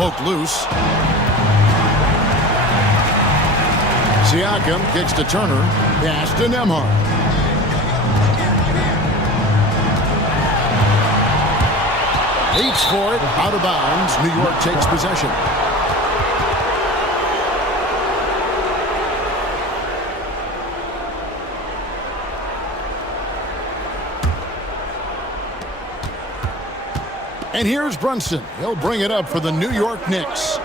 poked loose. Siakam kicks to Turner. Pass to Nembhard. Leaps for it. Out of bounds. New York takes possession. And here's Brunson. He'll bring it up for the New York Knicks.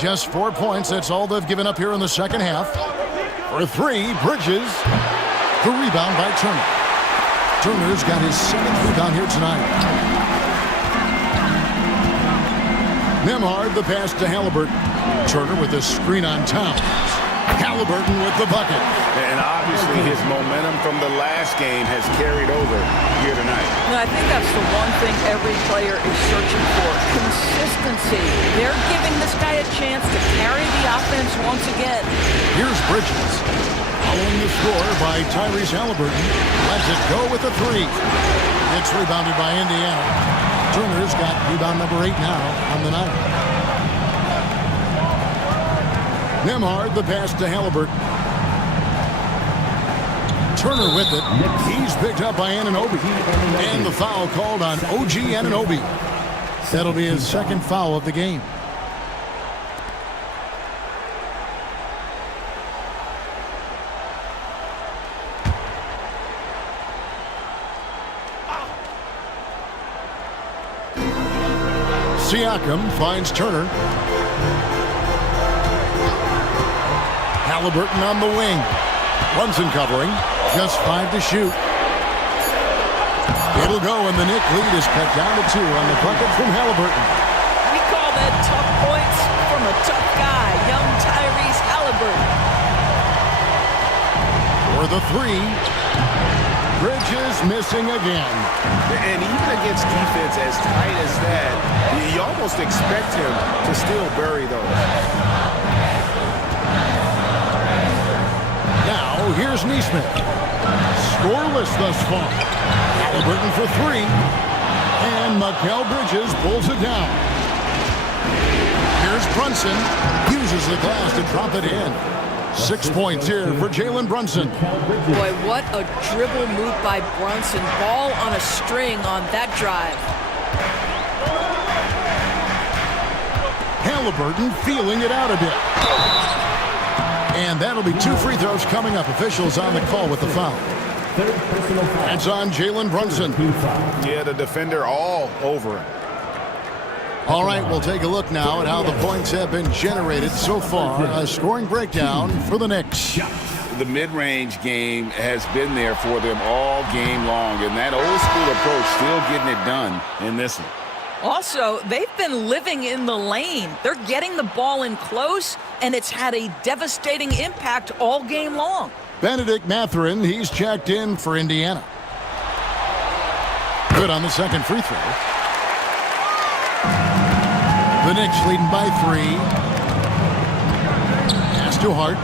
Just 4 points. That's all they've given up here in the second half. For three, Bridges. The rebound by Turner. Turner's got his 7th rebound here tonight. Nembhard, the pass to Halliburton. Turner with a screen on Towns. Halliburton with the bucket. And obviously his momentum from the last game has carried over here tonight. And I think that's the one thing every player is searching for. Consistency. They're giving this guy a chance to carry the offense once again. Here's Bridges. Following the score by Tyrese Halliburton. Lets it go with a three. It's rebounded by Indiana. Turner's got rebound number 8 now on the night. Nembhard, the pass to Halliburton. Turner with it. He's picked up by Anunoby. And the foul called on OG Anunoby. That'll be his 2nd foul of the game. Siakam finds Turner. Halliburton on the wing. Brunson covering. Just 5 to shoot. It'll go, and the Knicks lead is cut down to 2 on the bucket from Halliburton. We call that tough points from a tough guy, young Tyrese Halliburton. For the three, Bridges missing again. And even against defense as tight as that, you almost expect him to still bury those. Now, here's Neesmith. Scoreless thus far. Halliburton for 3. And Mikal Bridges pulls it down. Here's Brunson. Uses the glass to drop it in. 6 points here for Jalen Brunson. Boy, what a dribble move by Brunson. Ball on a string on that drive. Halliburton feeling it out a bit. And that'll be 2 free throws coming up. Officials on the call with the foul. That's on Jalen Brunson. Yeah, the defender all over him. All right, we'll take a look now at how the points have been generated so far. A scoring breakdown for the Knicks. The mid-range game has been there for them all game long, and that old school approach still getting it done in this one. Also, they've been living in the lane. They're getting the ball in close, and it's had a devastating impact all game long. Benedict Mathurin, he's checked in for Indiana. Good on the second free throw. The Knicks leading by 3. Pass to Hart.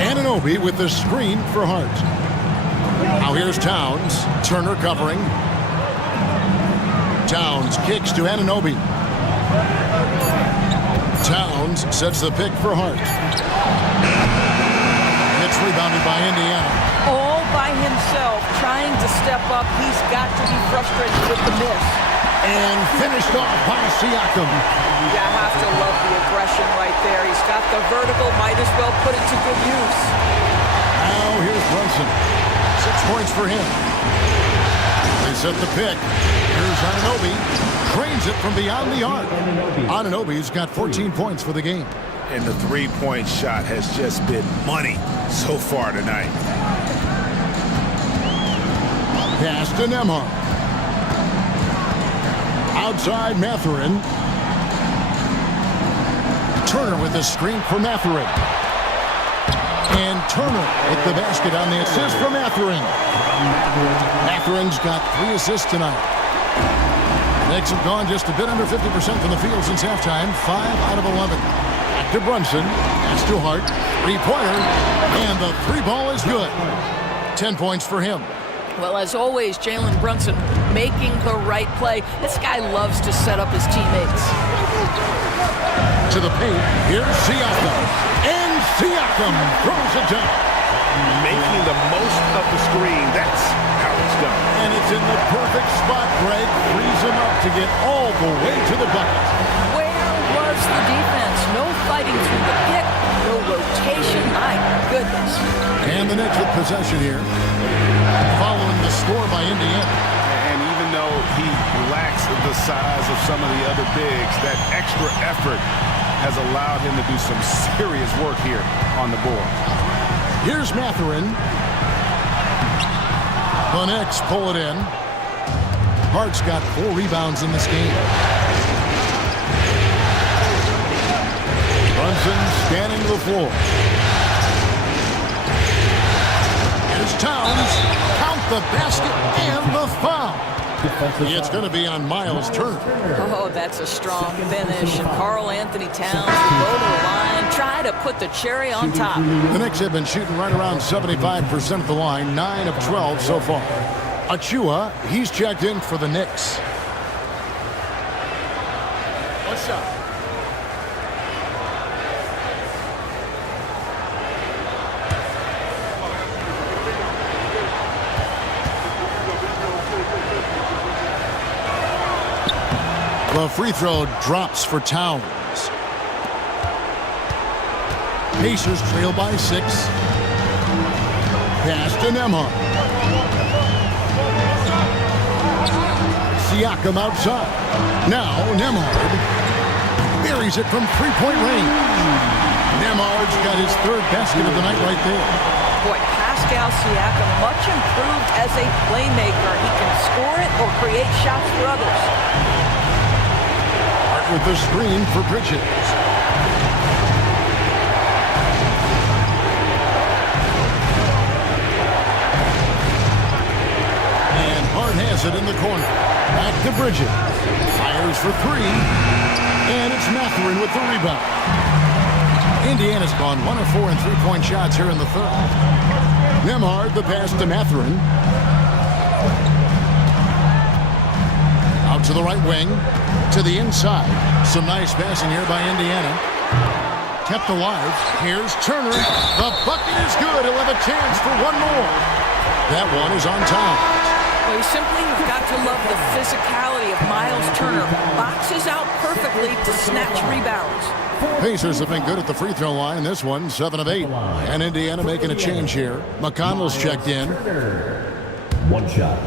Anunoby with the screen for Hart. Now here's Towns. Turner covering. Towns kicks to Anunoby. Towns sets the pick for Hart. It's rebounded by Indiana. All by himself, trying to step up. He's got to be frustrated with the miss. And finished off by Siakam. You have to love the aggression right there. He's got the vertical, might as well put it to good use. Now here's Brunson. 6 points for him. They set the pick. Here's Anunoby. Cranes it from beyond the arc. Anunoby's got 14 points for the game. And the three-point shot has just been money so far tonight. Pass to Nembhard. Outside Mathurin. Turner with the screen for Mathurin. And Turner with the basket on the assist for Mathurin. Mathurin's got 3 assists tonight. Knicks have gone just a bit under 50% from the field since halftime. 5 out of 11. Back to Brunson. That's to Hart. 3-pointer. And the 3 ball is good. 10 points for him. Well, as always, Jalen Brunson making the right play. This guy loves to set up his teammates. To the paint, here's Siakam. And Siakam throws it down. Making the most of the screen. That's how it's done. And it's in the perfect spot, Greg. Frees him up to get all the way to the bucket. Where was the defense? No fighting through the pick, no rotation. My goodness. And the Knicks with possession here, following the score by Indiana. And even though he lacks the size of some of the other bigs, that extra effort has allowed him to do some serious work here on the board. Here's Mathurin. The Knicks pull it in. Hart's got 4 rebounds in this game. Brunson scanning the floor. Here's Towns. Count the basket and the foul. It's going to be on Miles Turner. Oh, that's a strong finish. And Karl Anthony Towns will go to the line, try to put the cherry on top. The Knicks have been shooting right around 75% of the line, 9 of 12 so far. Achua, he's checked in for the Knicks. What's up? The free throw drops for Towns. Pacers trail by 6. Pass to Nembhard. Siakam outside. Now Nembhard buries it from three-point range. Nembhard's got his 3rd basket of the night right there. Boy, Pascal Siakam, much improved as a playmaker. He can score it or create shots for others. With the screen for Bridges. And Hart has it in the corner. Back to Bridges. Fires for 3. And it's Mathurin with the rebound. Indiana's gone 1 of 4 in three-point shots here in the 3rd. Nembhard, the pass to Mathurin. Out to the right wing. To the inside. Some nice passing here by Indiana. Kept alive. Here's Turner. The bucket is good. He'll have a chance for one more. That one is on Towns. Well, you simply have got to love the physicality of Miles Turner. Boxes out perfectly to snatch rebounds. Pacers have been good at the free throw line. This one, 7 of 8. And Indiana making a change here. McConnell's checked in. 1 shot.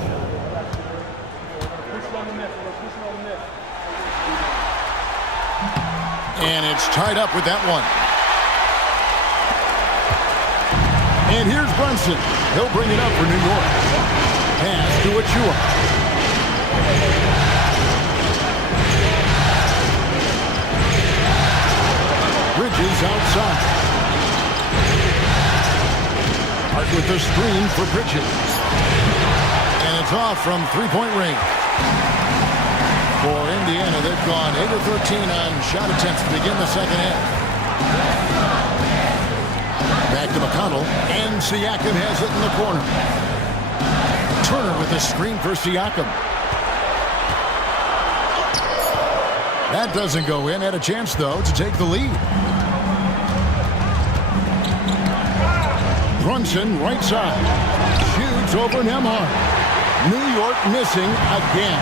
And it's tied up with that one. And here's Brunson. He'll bring it up for New York. Pass to Achua. Bridges outside. Hart with the screen for Bridges. And it's off from three-point range. For Indiana, they've gone 8 of 13 on shot attempts to begin the second half. Back to McConnell, and Siakam has it in the corner. Turner with the screen for Siakam. That doesn't go in. Had a chance, though, to take the lead. Brunson, right side. Shoots over Nembhard. New York missing again.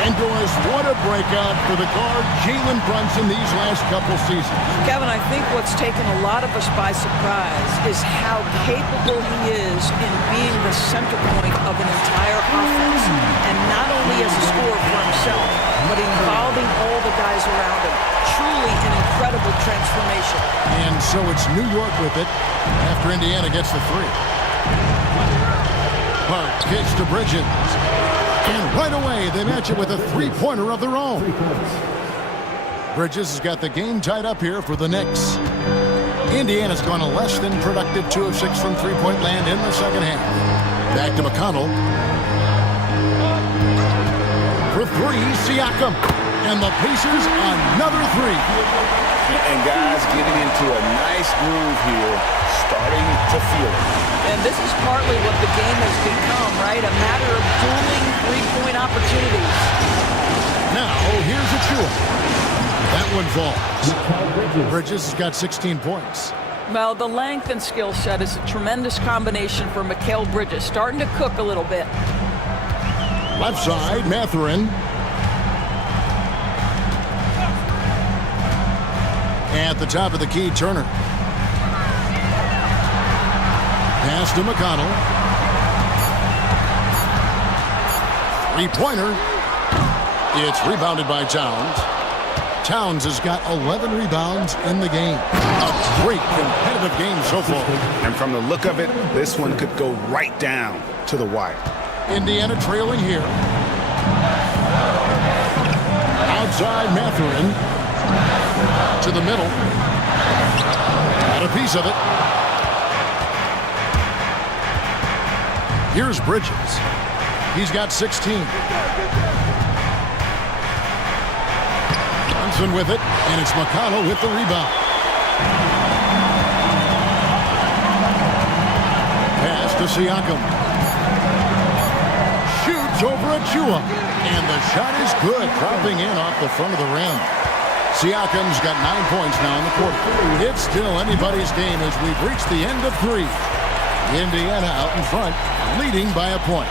And boys, what a breakout for the guard, Jalen Brunson, these last couple seasons. Kevin, I think what's taken a lot of us by surprise is how capable he is in being the center point of an entire offense. And not only as a scorer for himself, but involving all the guys around him. Truly an incredible transformation. And so it's New York with it after Indiana gets the 3. Hart kicks to Bridges. And right away, they match it with a three-pointer of their own. Bridges has got the game tied up here for the Knicks. Indiana's gone a less than productive 2 of 6 from three-point land in the second half. Back to McConnell. For 3, Siakam. And the Pacers, another 3. And guys getting into a nice groove here, starting to feel it. And this is partly what the game has become, right? A matter of dueling three-point opportunities. Now, here's Achua. That one falls. Bridges has got 16 points. Well, the length and skill set is a tremendous combination for Mikal Bridges. Starting to cook a little bit. Left side, Mathurin. At the top of the key, Turner. Pass to McConnell. Three-pointer. It's rebounded by Towns. Towns has got 11 rebounds in the game. A great competitive game so far. And from the look of it, this one could go right down to the wire. Indiana trailing here. Outside Mathurin. To the middle. Got a piece of it. Here's Bridges. He's got 16. Johnson with it, and it's McConnell with the rebound. Pass to Siakam. Shoots over Achua, and the shot is good, dropping in off the front of the rim. Siakam's got 9 points now in the quarter. It's still anybody's game as we've reached the end of 3. Indiana out in front, leading by a point.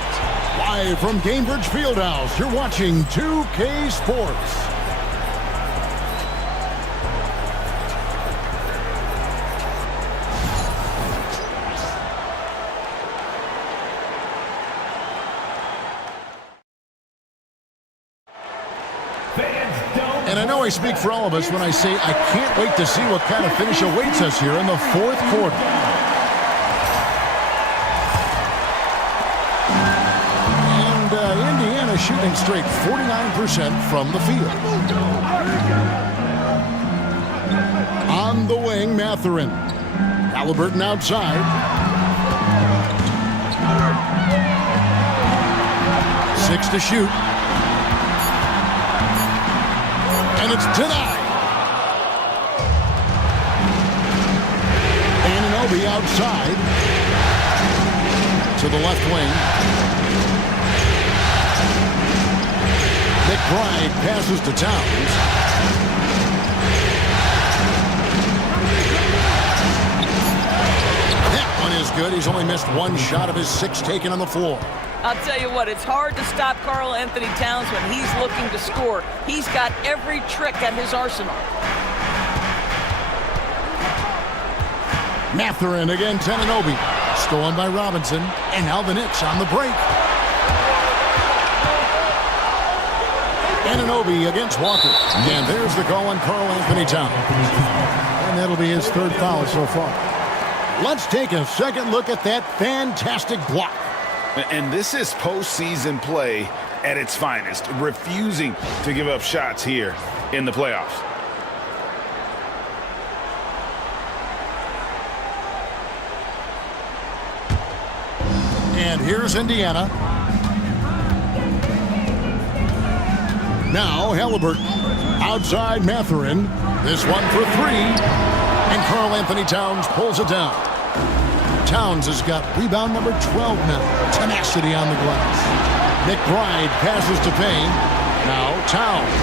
Live from Gainbridge Fieldhouse, you're watching 2K Sports. And I know I speak for all of us when I say I can't wait to see what kind of finish awaits us here in the fourth quarter. And Indiana shooting straight 49% from the field. On the wing, Mathurin. Halliburton outside. 6 to shoot. And it's denied. Anunoby outside. To the left wing. McBride passes to Towns. That one is good. He's only missed 1 shot of his 6 taken on the floor. I'll tell you what, it's hard to stop Karl Anthony Towns when he's looking to score. He's got every trick at his arsenal. Mathurin against Anunoby. Stolen by Robinson. And now the Knicks on the break. Anunoby against Walker. And there's the call on Karl Anthony Towns. And that'll be his 3rd foul so far. Let's take a second look at that fantastic block. And this is postseason play at its finest, refusing to give up shots here in the playoffs. And here's Indiana. Now Halliburton. Outside Mathurin. This one for 3. And Karl Anthony Towns pulls it down. Towns has got rebound number 12 now. Tenacity on the glass. McBride passes to Payne. Now Towns.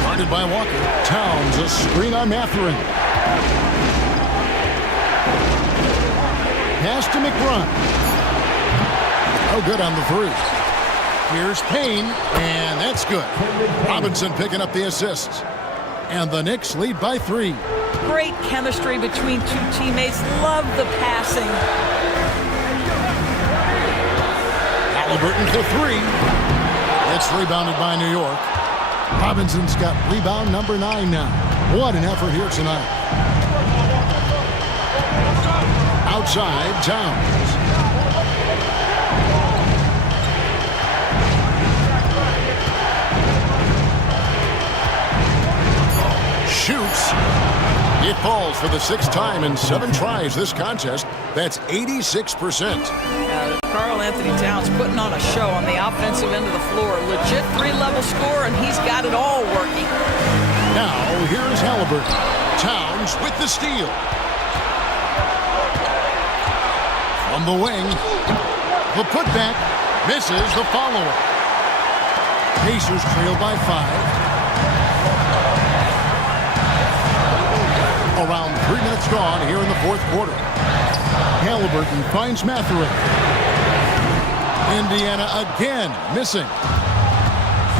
Guarded by Walker. Towns a screen on Mathurin. Pass to McBride. Oh, good on the 3. Here's Payne, and that's good. Robinson picking up the assist. And the Knicks lead by 3. Great chemistry between 2 teammates. Love the passing. Halliburton for 3. It's rebounded by New York. Robinson's got rebound number 9 now. What an effort here tonight. Outside, Towns. Shoots. It falls for the 6th time in 7 tries this contest. That's 86%. Karl Anthony Towns putting on a show on the offensive end of the floor. Legit 3-level score, and he's got it all working. Now, here's Halliburton. Towns with the steal. From On the wing. The putback misses the follow-up. Pacers trail by 5. Around 3 minutes gone here in the fourth quarter. Halliburton finds Mathurin. Indiana again missing.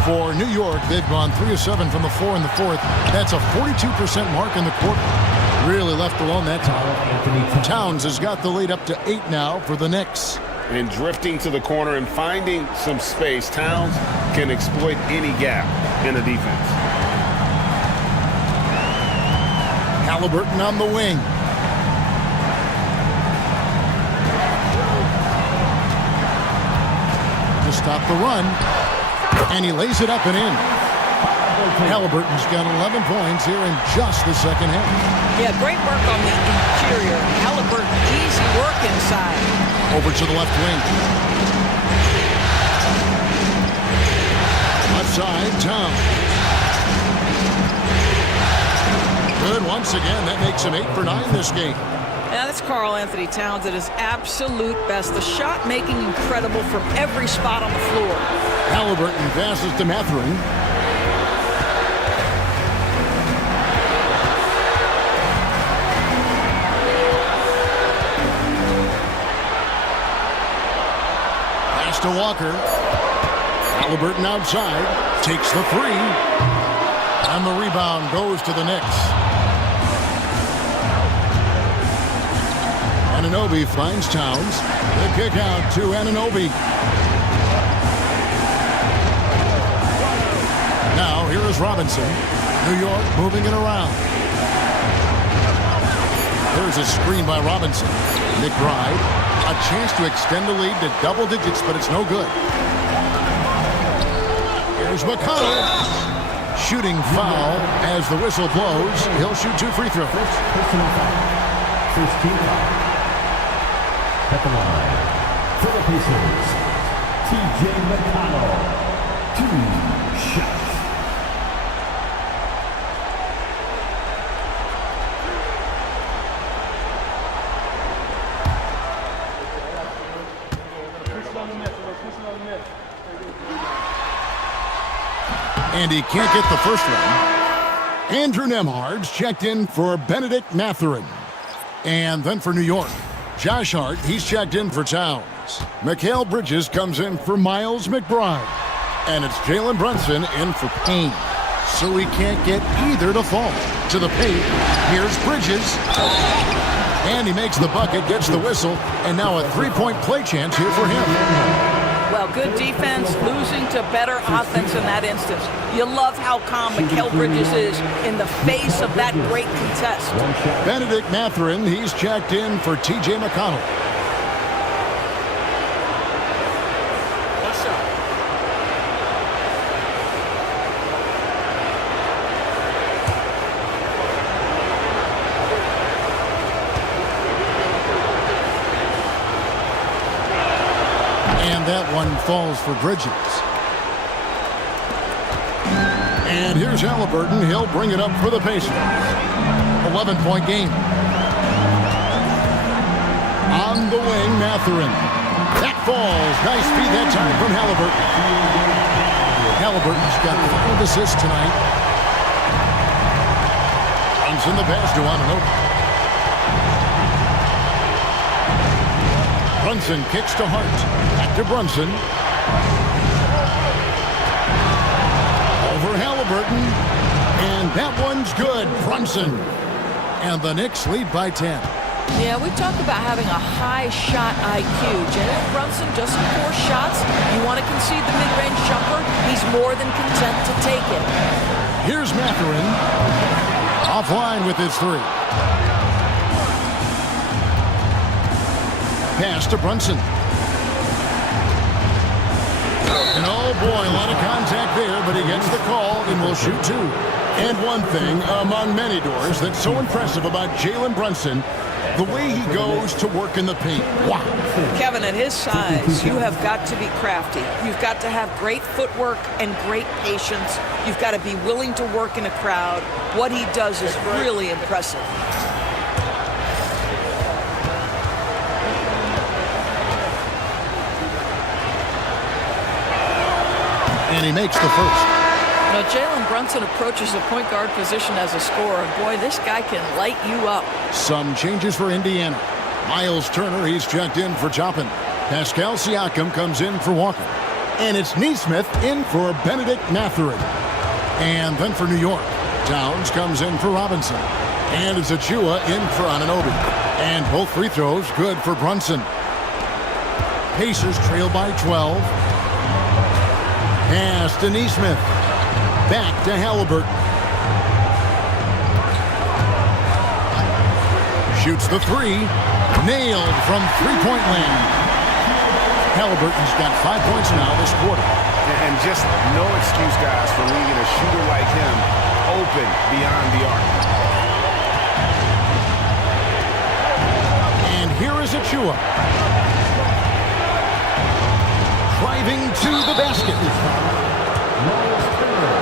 For New York, they've gone 3 of 7 from the floor in the fourth. That's a 42% mark in the quarter. Really left alone that time. Towns has got the lead up to 8 now for the Knicks. And drifting to the corner and finding some space, Towns can exploit any gap in the defense. Halliburton on the wing. To stop the run. And he lays it up and in. Halliburton's got 11 points here in just the second half. Yeah, great work on the interior. Halliburton, easy work inside. Over to the left wing. Left side, Tom. Good once again. That makes him 8 for 9 this game. Now that's Karl Anthony Towns at his absolute best. The shot making incredible from every spot on the floor. Halliburton passes to Mathurin. Pass to Walker. Halliburton outside. Takes the 3. And the rebound goes to the Knicks. Anunoby finds Towns. The kick out to Anunoby. Now here is Robinson. New York moving it around. There's a screen by Robinson. McBride. A chance to extend the lead to double digits, but it's no good. Here's McConnell. Shooting foul as the whistle blows. He'll shoot 2 free throws. First team foul. At the line, for the Pacers, T.J. McConnell, 2 shots. And he can't get the first one. Andrew Nembhard's checked in for Benedict Mathurin. And then for New York, Josh Hart, he's checked in for Towns. Mikal Bridges comes in for Miles McBride. And it's Jalen Brunson in for Payne. So he can't get either to fall. To the paint, here's Bridges. And he makes the bucket, gets the whistle, and now a 3-point play chance here for him. Well, good defense, losing to better offense in that instance. You love how calm Mikal Bridges is in the face of that great contest. Benedict Mathurin, he's checked in for T.J. McConnell. And that one falls for Bridges. And here's Halliburton. He'll bring it up for the Pacers. 11-point game. On the wing, Mathurin. That falls. Nice feed that time from Halliburton. Halliburton's got 5 assists tonight. Runs in the pass to Anunoby. Brunson kicks to Hart. Back to Brunson. Over Halliburton. And that one's good. Brunson. And the Knicks lead by 10. Yeah, we talk about having a high shot IQ. Jalen Brunson doesn't force shots. You want to concede the mid-range jumper, he's more than content to take it. Here's Mathurin. Offline with his 3. Pass to Brunson. And oh boy, a lot of contact there, but he gets the call and will shoot 2. And one thing among many doors that's so impressive about Jalen Brunson, the way he goes to work in the paint. Wow. Kevin, at his size, you have got to be crafty. You've got to have great footwork and great patience. You've got to be willing to work in a crowd. What he does is really impressive. And he makes the first. Now, Jalen Brunson approaches the point guard position as a scorer. Boy, this guy can light you up. Some changes for Indiana. Miles Turner, he's checked in for Toppin. Pascal Siakam comes in for Walker. And it's Neesmith in for Benedict Mathurin. And then for New York, Towns comes in for Robinson. And it's Achua in for Anunoby. And both free throws good for Brunson. Pacers trail by 12. Pass to Neesmith. Back to Halliburton. Shoots the three. Nailed from three-point land. Halliburton's got 5 points now this quarter. And just no excuse, guys, for leaving a shooter like him open beyond the arc. And here is Achua. Driving to the basket. Miles Turner.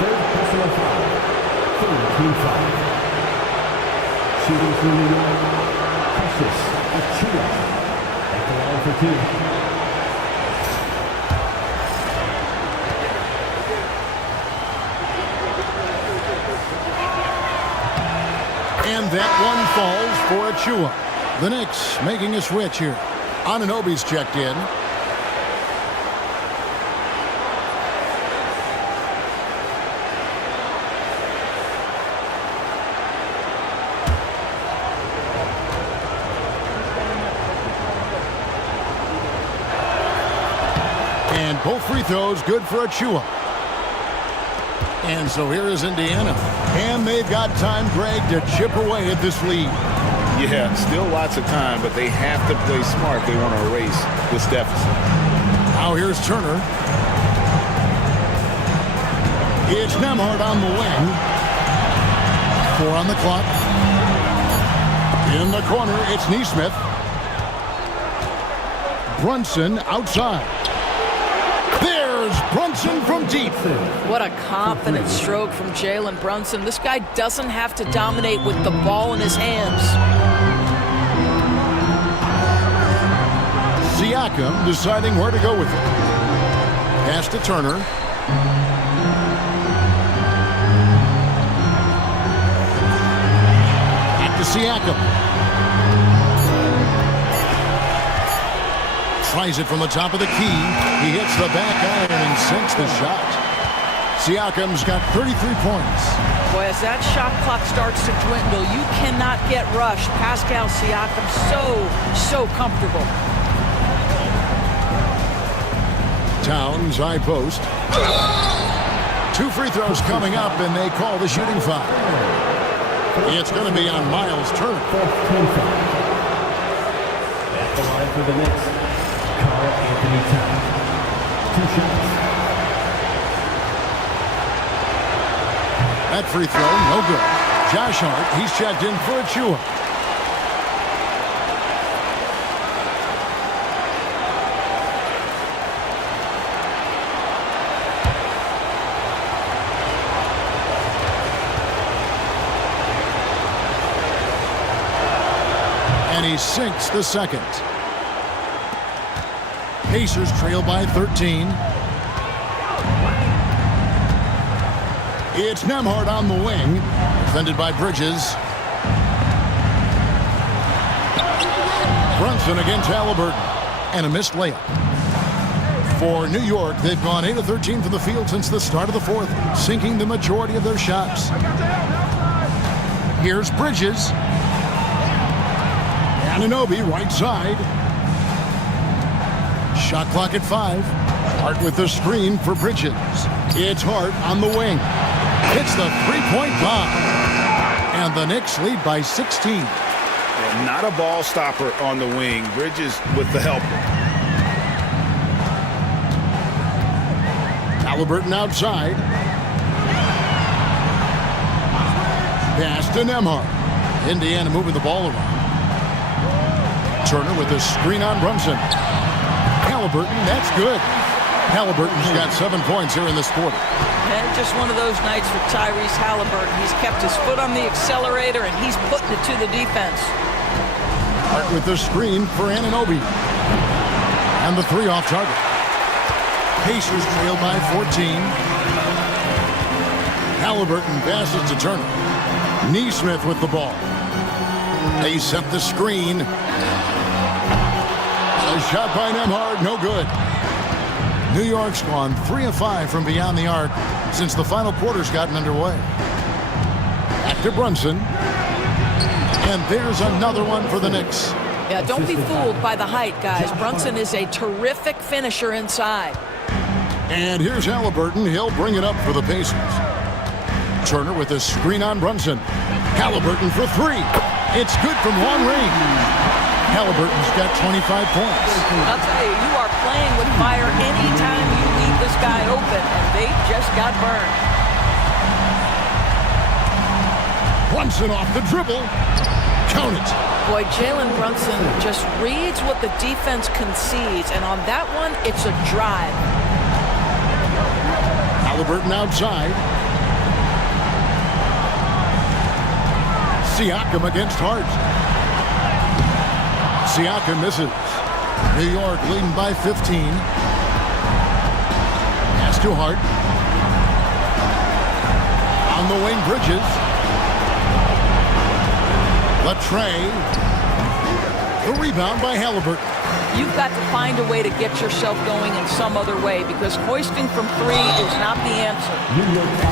Third personal foul. Third team foul. Shooting for New York. Precious Achua. At the line for two. And that one falls for Achua. The Knicks making a switch here. Anunoby's checked in. And both free throws good for Achua. And so here is Indiana. And they've got time, Greg, to chip away at this lead. Yeah, still lots of time, but they have to play smart if they want to erase this deficit. Now here's Turner. It's Nembhard on the wing. 4 on the clock. In the corner, it's Neesmith. Brunson outside. There's Brunson from deep. What a confident stroke from Jalen Brunson. This guy doesn't have to dominate with the ball in his hands. Siakam deciding where to go with it. Pass to Turner. Back to Siakam. Tries it from the top of the key. He hits the back iron and sinks the shot. Siakam's got 33 points. Boy, as that shot clock starts to dwindle, you cannot get rushed. Pascal Siakam so comfortable. Towns, high post. 2 free throws coming up, and they call the shooting foul. It's going to be on Miles Turner. At the line for the Knicks. Anthony Towns. 2 shots. That free throw, no good. Josh Hart, he's checked in for Achua. And he sinks the second. Pacers trail by 13. It's Nembhard on the wing, defended by Bridges. Brunson against Halliburton, and a missed layup. For New York, they've gone 8 of 13 from the field since the start of the fourth, sinking the majority of their shots. Here's Bridges. Anunoby, right side. Shot clock at 5. Hart with the screen for Bridges. It's Hart on the wing. Hits the three-point bomb. And the Knicks lead by 16. And not a ball stopper on the wing. Bridges with the help. Halliburton outside. Pass to Nembhard. Indiana moving the ball around. Turner with the screen on Brunson. Halliburton, that's good. Halliburton's got 7 points here in this quarter. And just one of those nights for Tyrese Halliburton. He's kept his foot on the accelerator, and he's putting it to the defense. Hart with the screen for Anunoby. And the 3 off target. Pacers trail by 14. Halliburton passes to Turner. Neesmith with the ball. They set the screen. A shot by Nembhard, no good. New York's gone 3 of 5 from beyond the arc since the final quarter's gotten underway. Back to Brunson. And there's another one for the Knicks. Yeah, don't be fooled by the height, guys. Brunson is a terrific finisher inside. And here's Halliburton. He'll bring it up for the Pacers. Turner with a screen on Brunson. Halliburton for 3. It's good from long range. Halliburton's got 25 points. I'll tell you, you are playing with fire anytime you leave this guy open, and they just got burned. Brunson off the dribble. Count it. Boy, Jalen Brunson just reads what the defense concedes, and on that one, it's a drive. Halliburton outside. Siakam against Hart. Siakam misses. New York leading by 15. Pass to Hart. On the wing, Bridges. Latrey. The rebound by Halliburton. You've got to find a way to get yourself going in some other way, because hoisting from 3 is not the answer.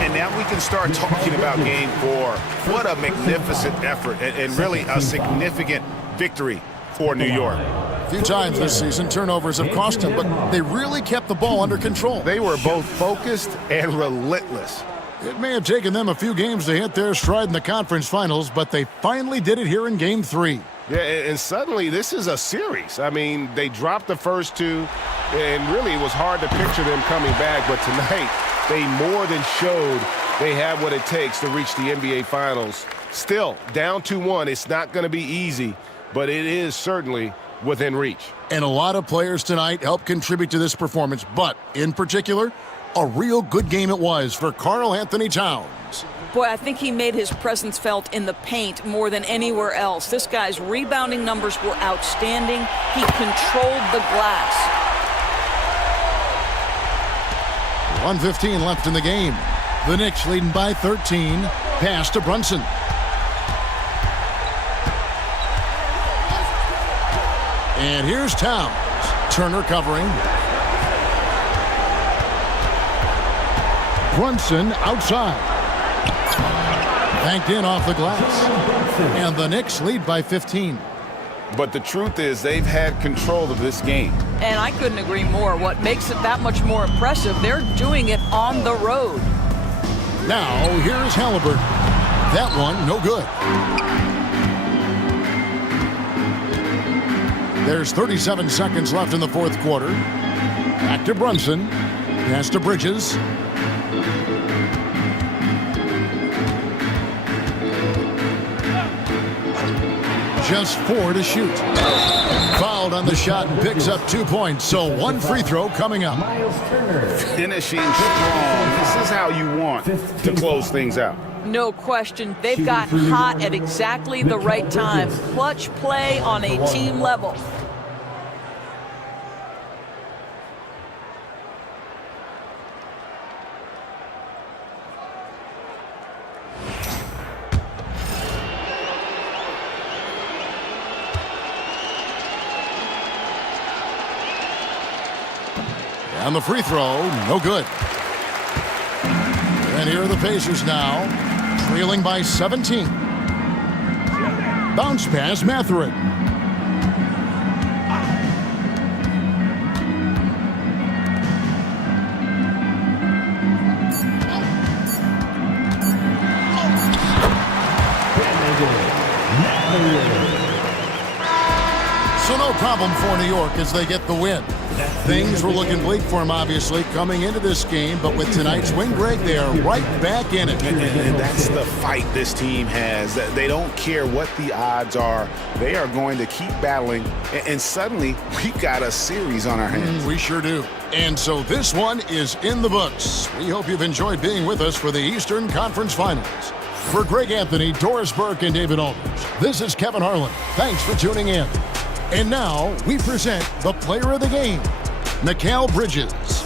And now we can start talking about game 4. What a magnificent effort and really a significant victory for New York. A few times this season, turnovers have cost them, but they really kept the ball under control. They were both focused and relentless. It may have taken them a few games to hit their stride in the conference finals, but they finally did it here in game 3. Yeah, and suddenly this is a series. I mean, they dropped the first 2, and really it was hard to picture them coming back. But tonight, they more than showed they have what it takes to reach the NBA Finals. Still, down 2-1, it's not going to be easy, but it is certainly within reach. And a lot of players tonight helped contribute to this performance, but in particular, a real good game it was for Karl Anthony Towns. Boy, I think he made his presence felt in the paint more than anywhere else. This guy's rebounding numbers were outstanding. He controlled the glass. 1:15 left in the game. The Knicks leading by 13. Pass to Brunson. And here's Towns. Turner covering. Brunson outside. Banked in off the glass. And the Knicks lead by 15. But the truth is they've had control of this game. And I couldn't agree more. What makes it that much more impressive, they're doing it on the road. Now, here's Halliburton. That one, no good. There's 37 seconds left in the fourth quarter. Back to Brunson. Pass to Bridges. Just 4 to shoot. Fouled on the shot and picks up 2 points. So 1 free throw coming up. Finishing strong. This is how you want to close things out. No question. They've got hot at exactly the right time. Clutch play on a team level. And the free throw, no good. And here are the Pacers now, trailing by 17. Bounce pass, Mathurin. So no problem for New York as they get the win. Things were looking bleak for him, obviously, coming into this game, but with tonight's win, Greg, they are right back in it. And that's the fight this team has. They don't care what the odds are. They are going to keep battling, and suddenly we've got a series on our hands. We sure do. And so this one is in the books. We hope you've enjoyed being with us for the Eastern Conference Finals. For Greg Anthony, Doris Burke, and David Aldridge, this is Kevin Harlan. Thanks for tuning in. And now we present the player of the game, Mikal Bridges.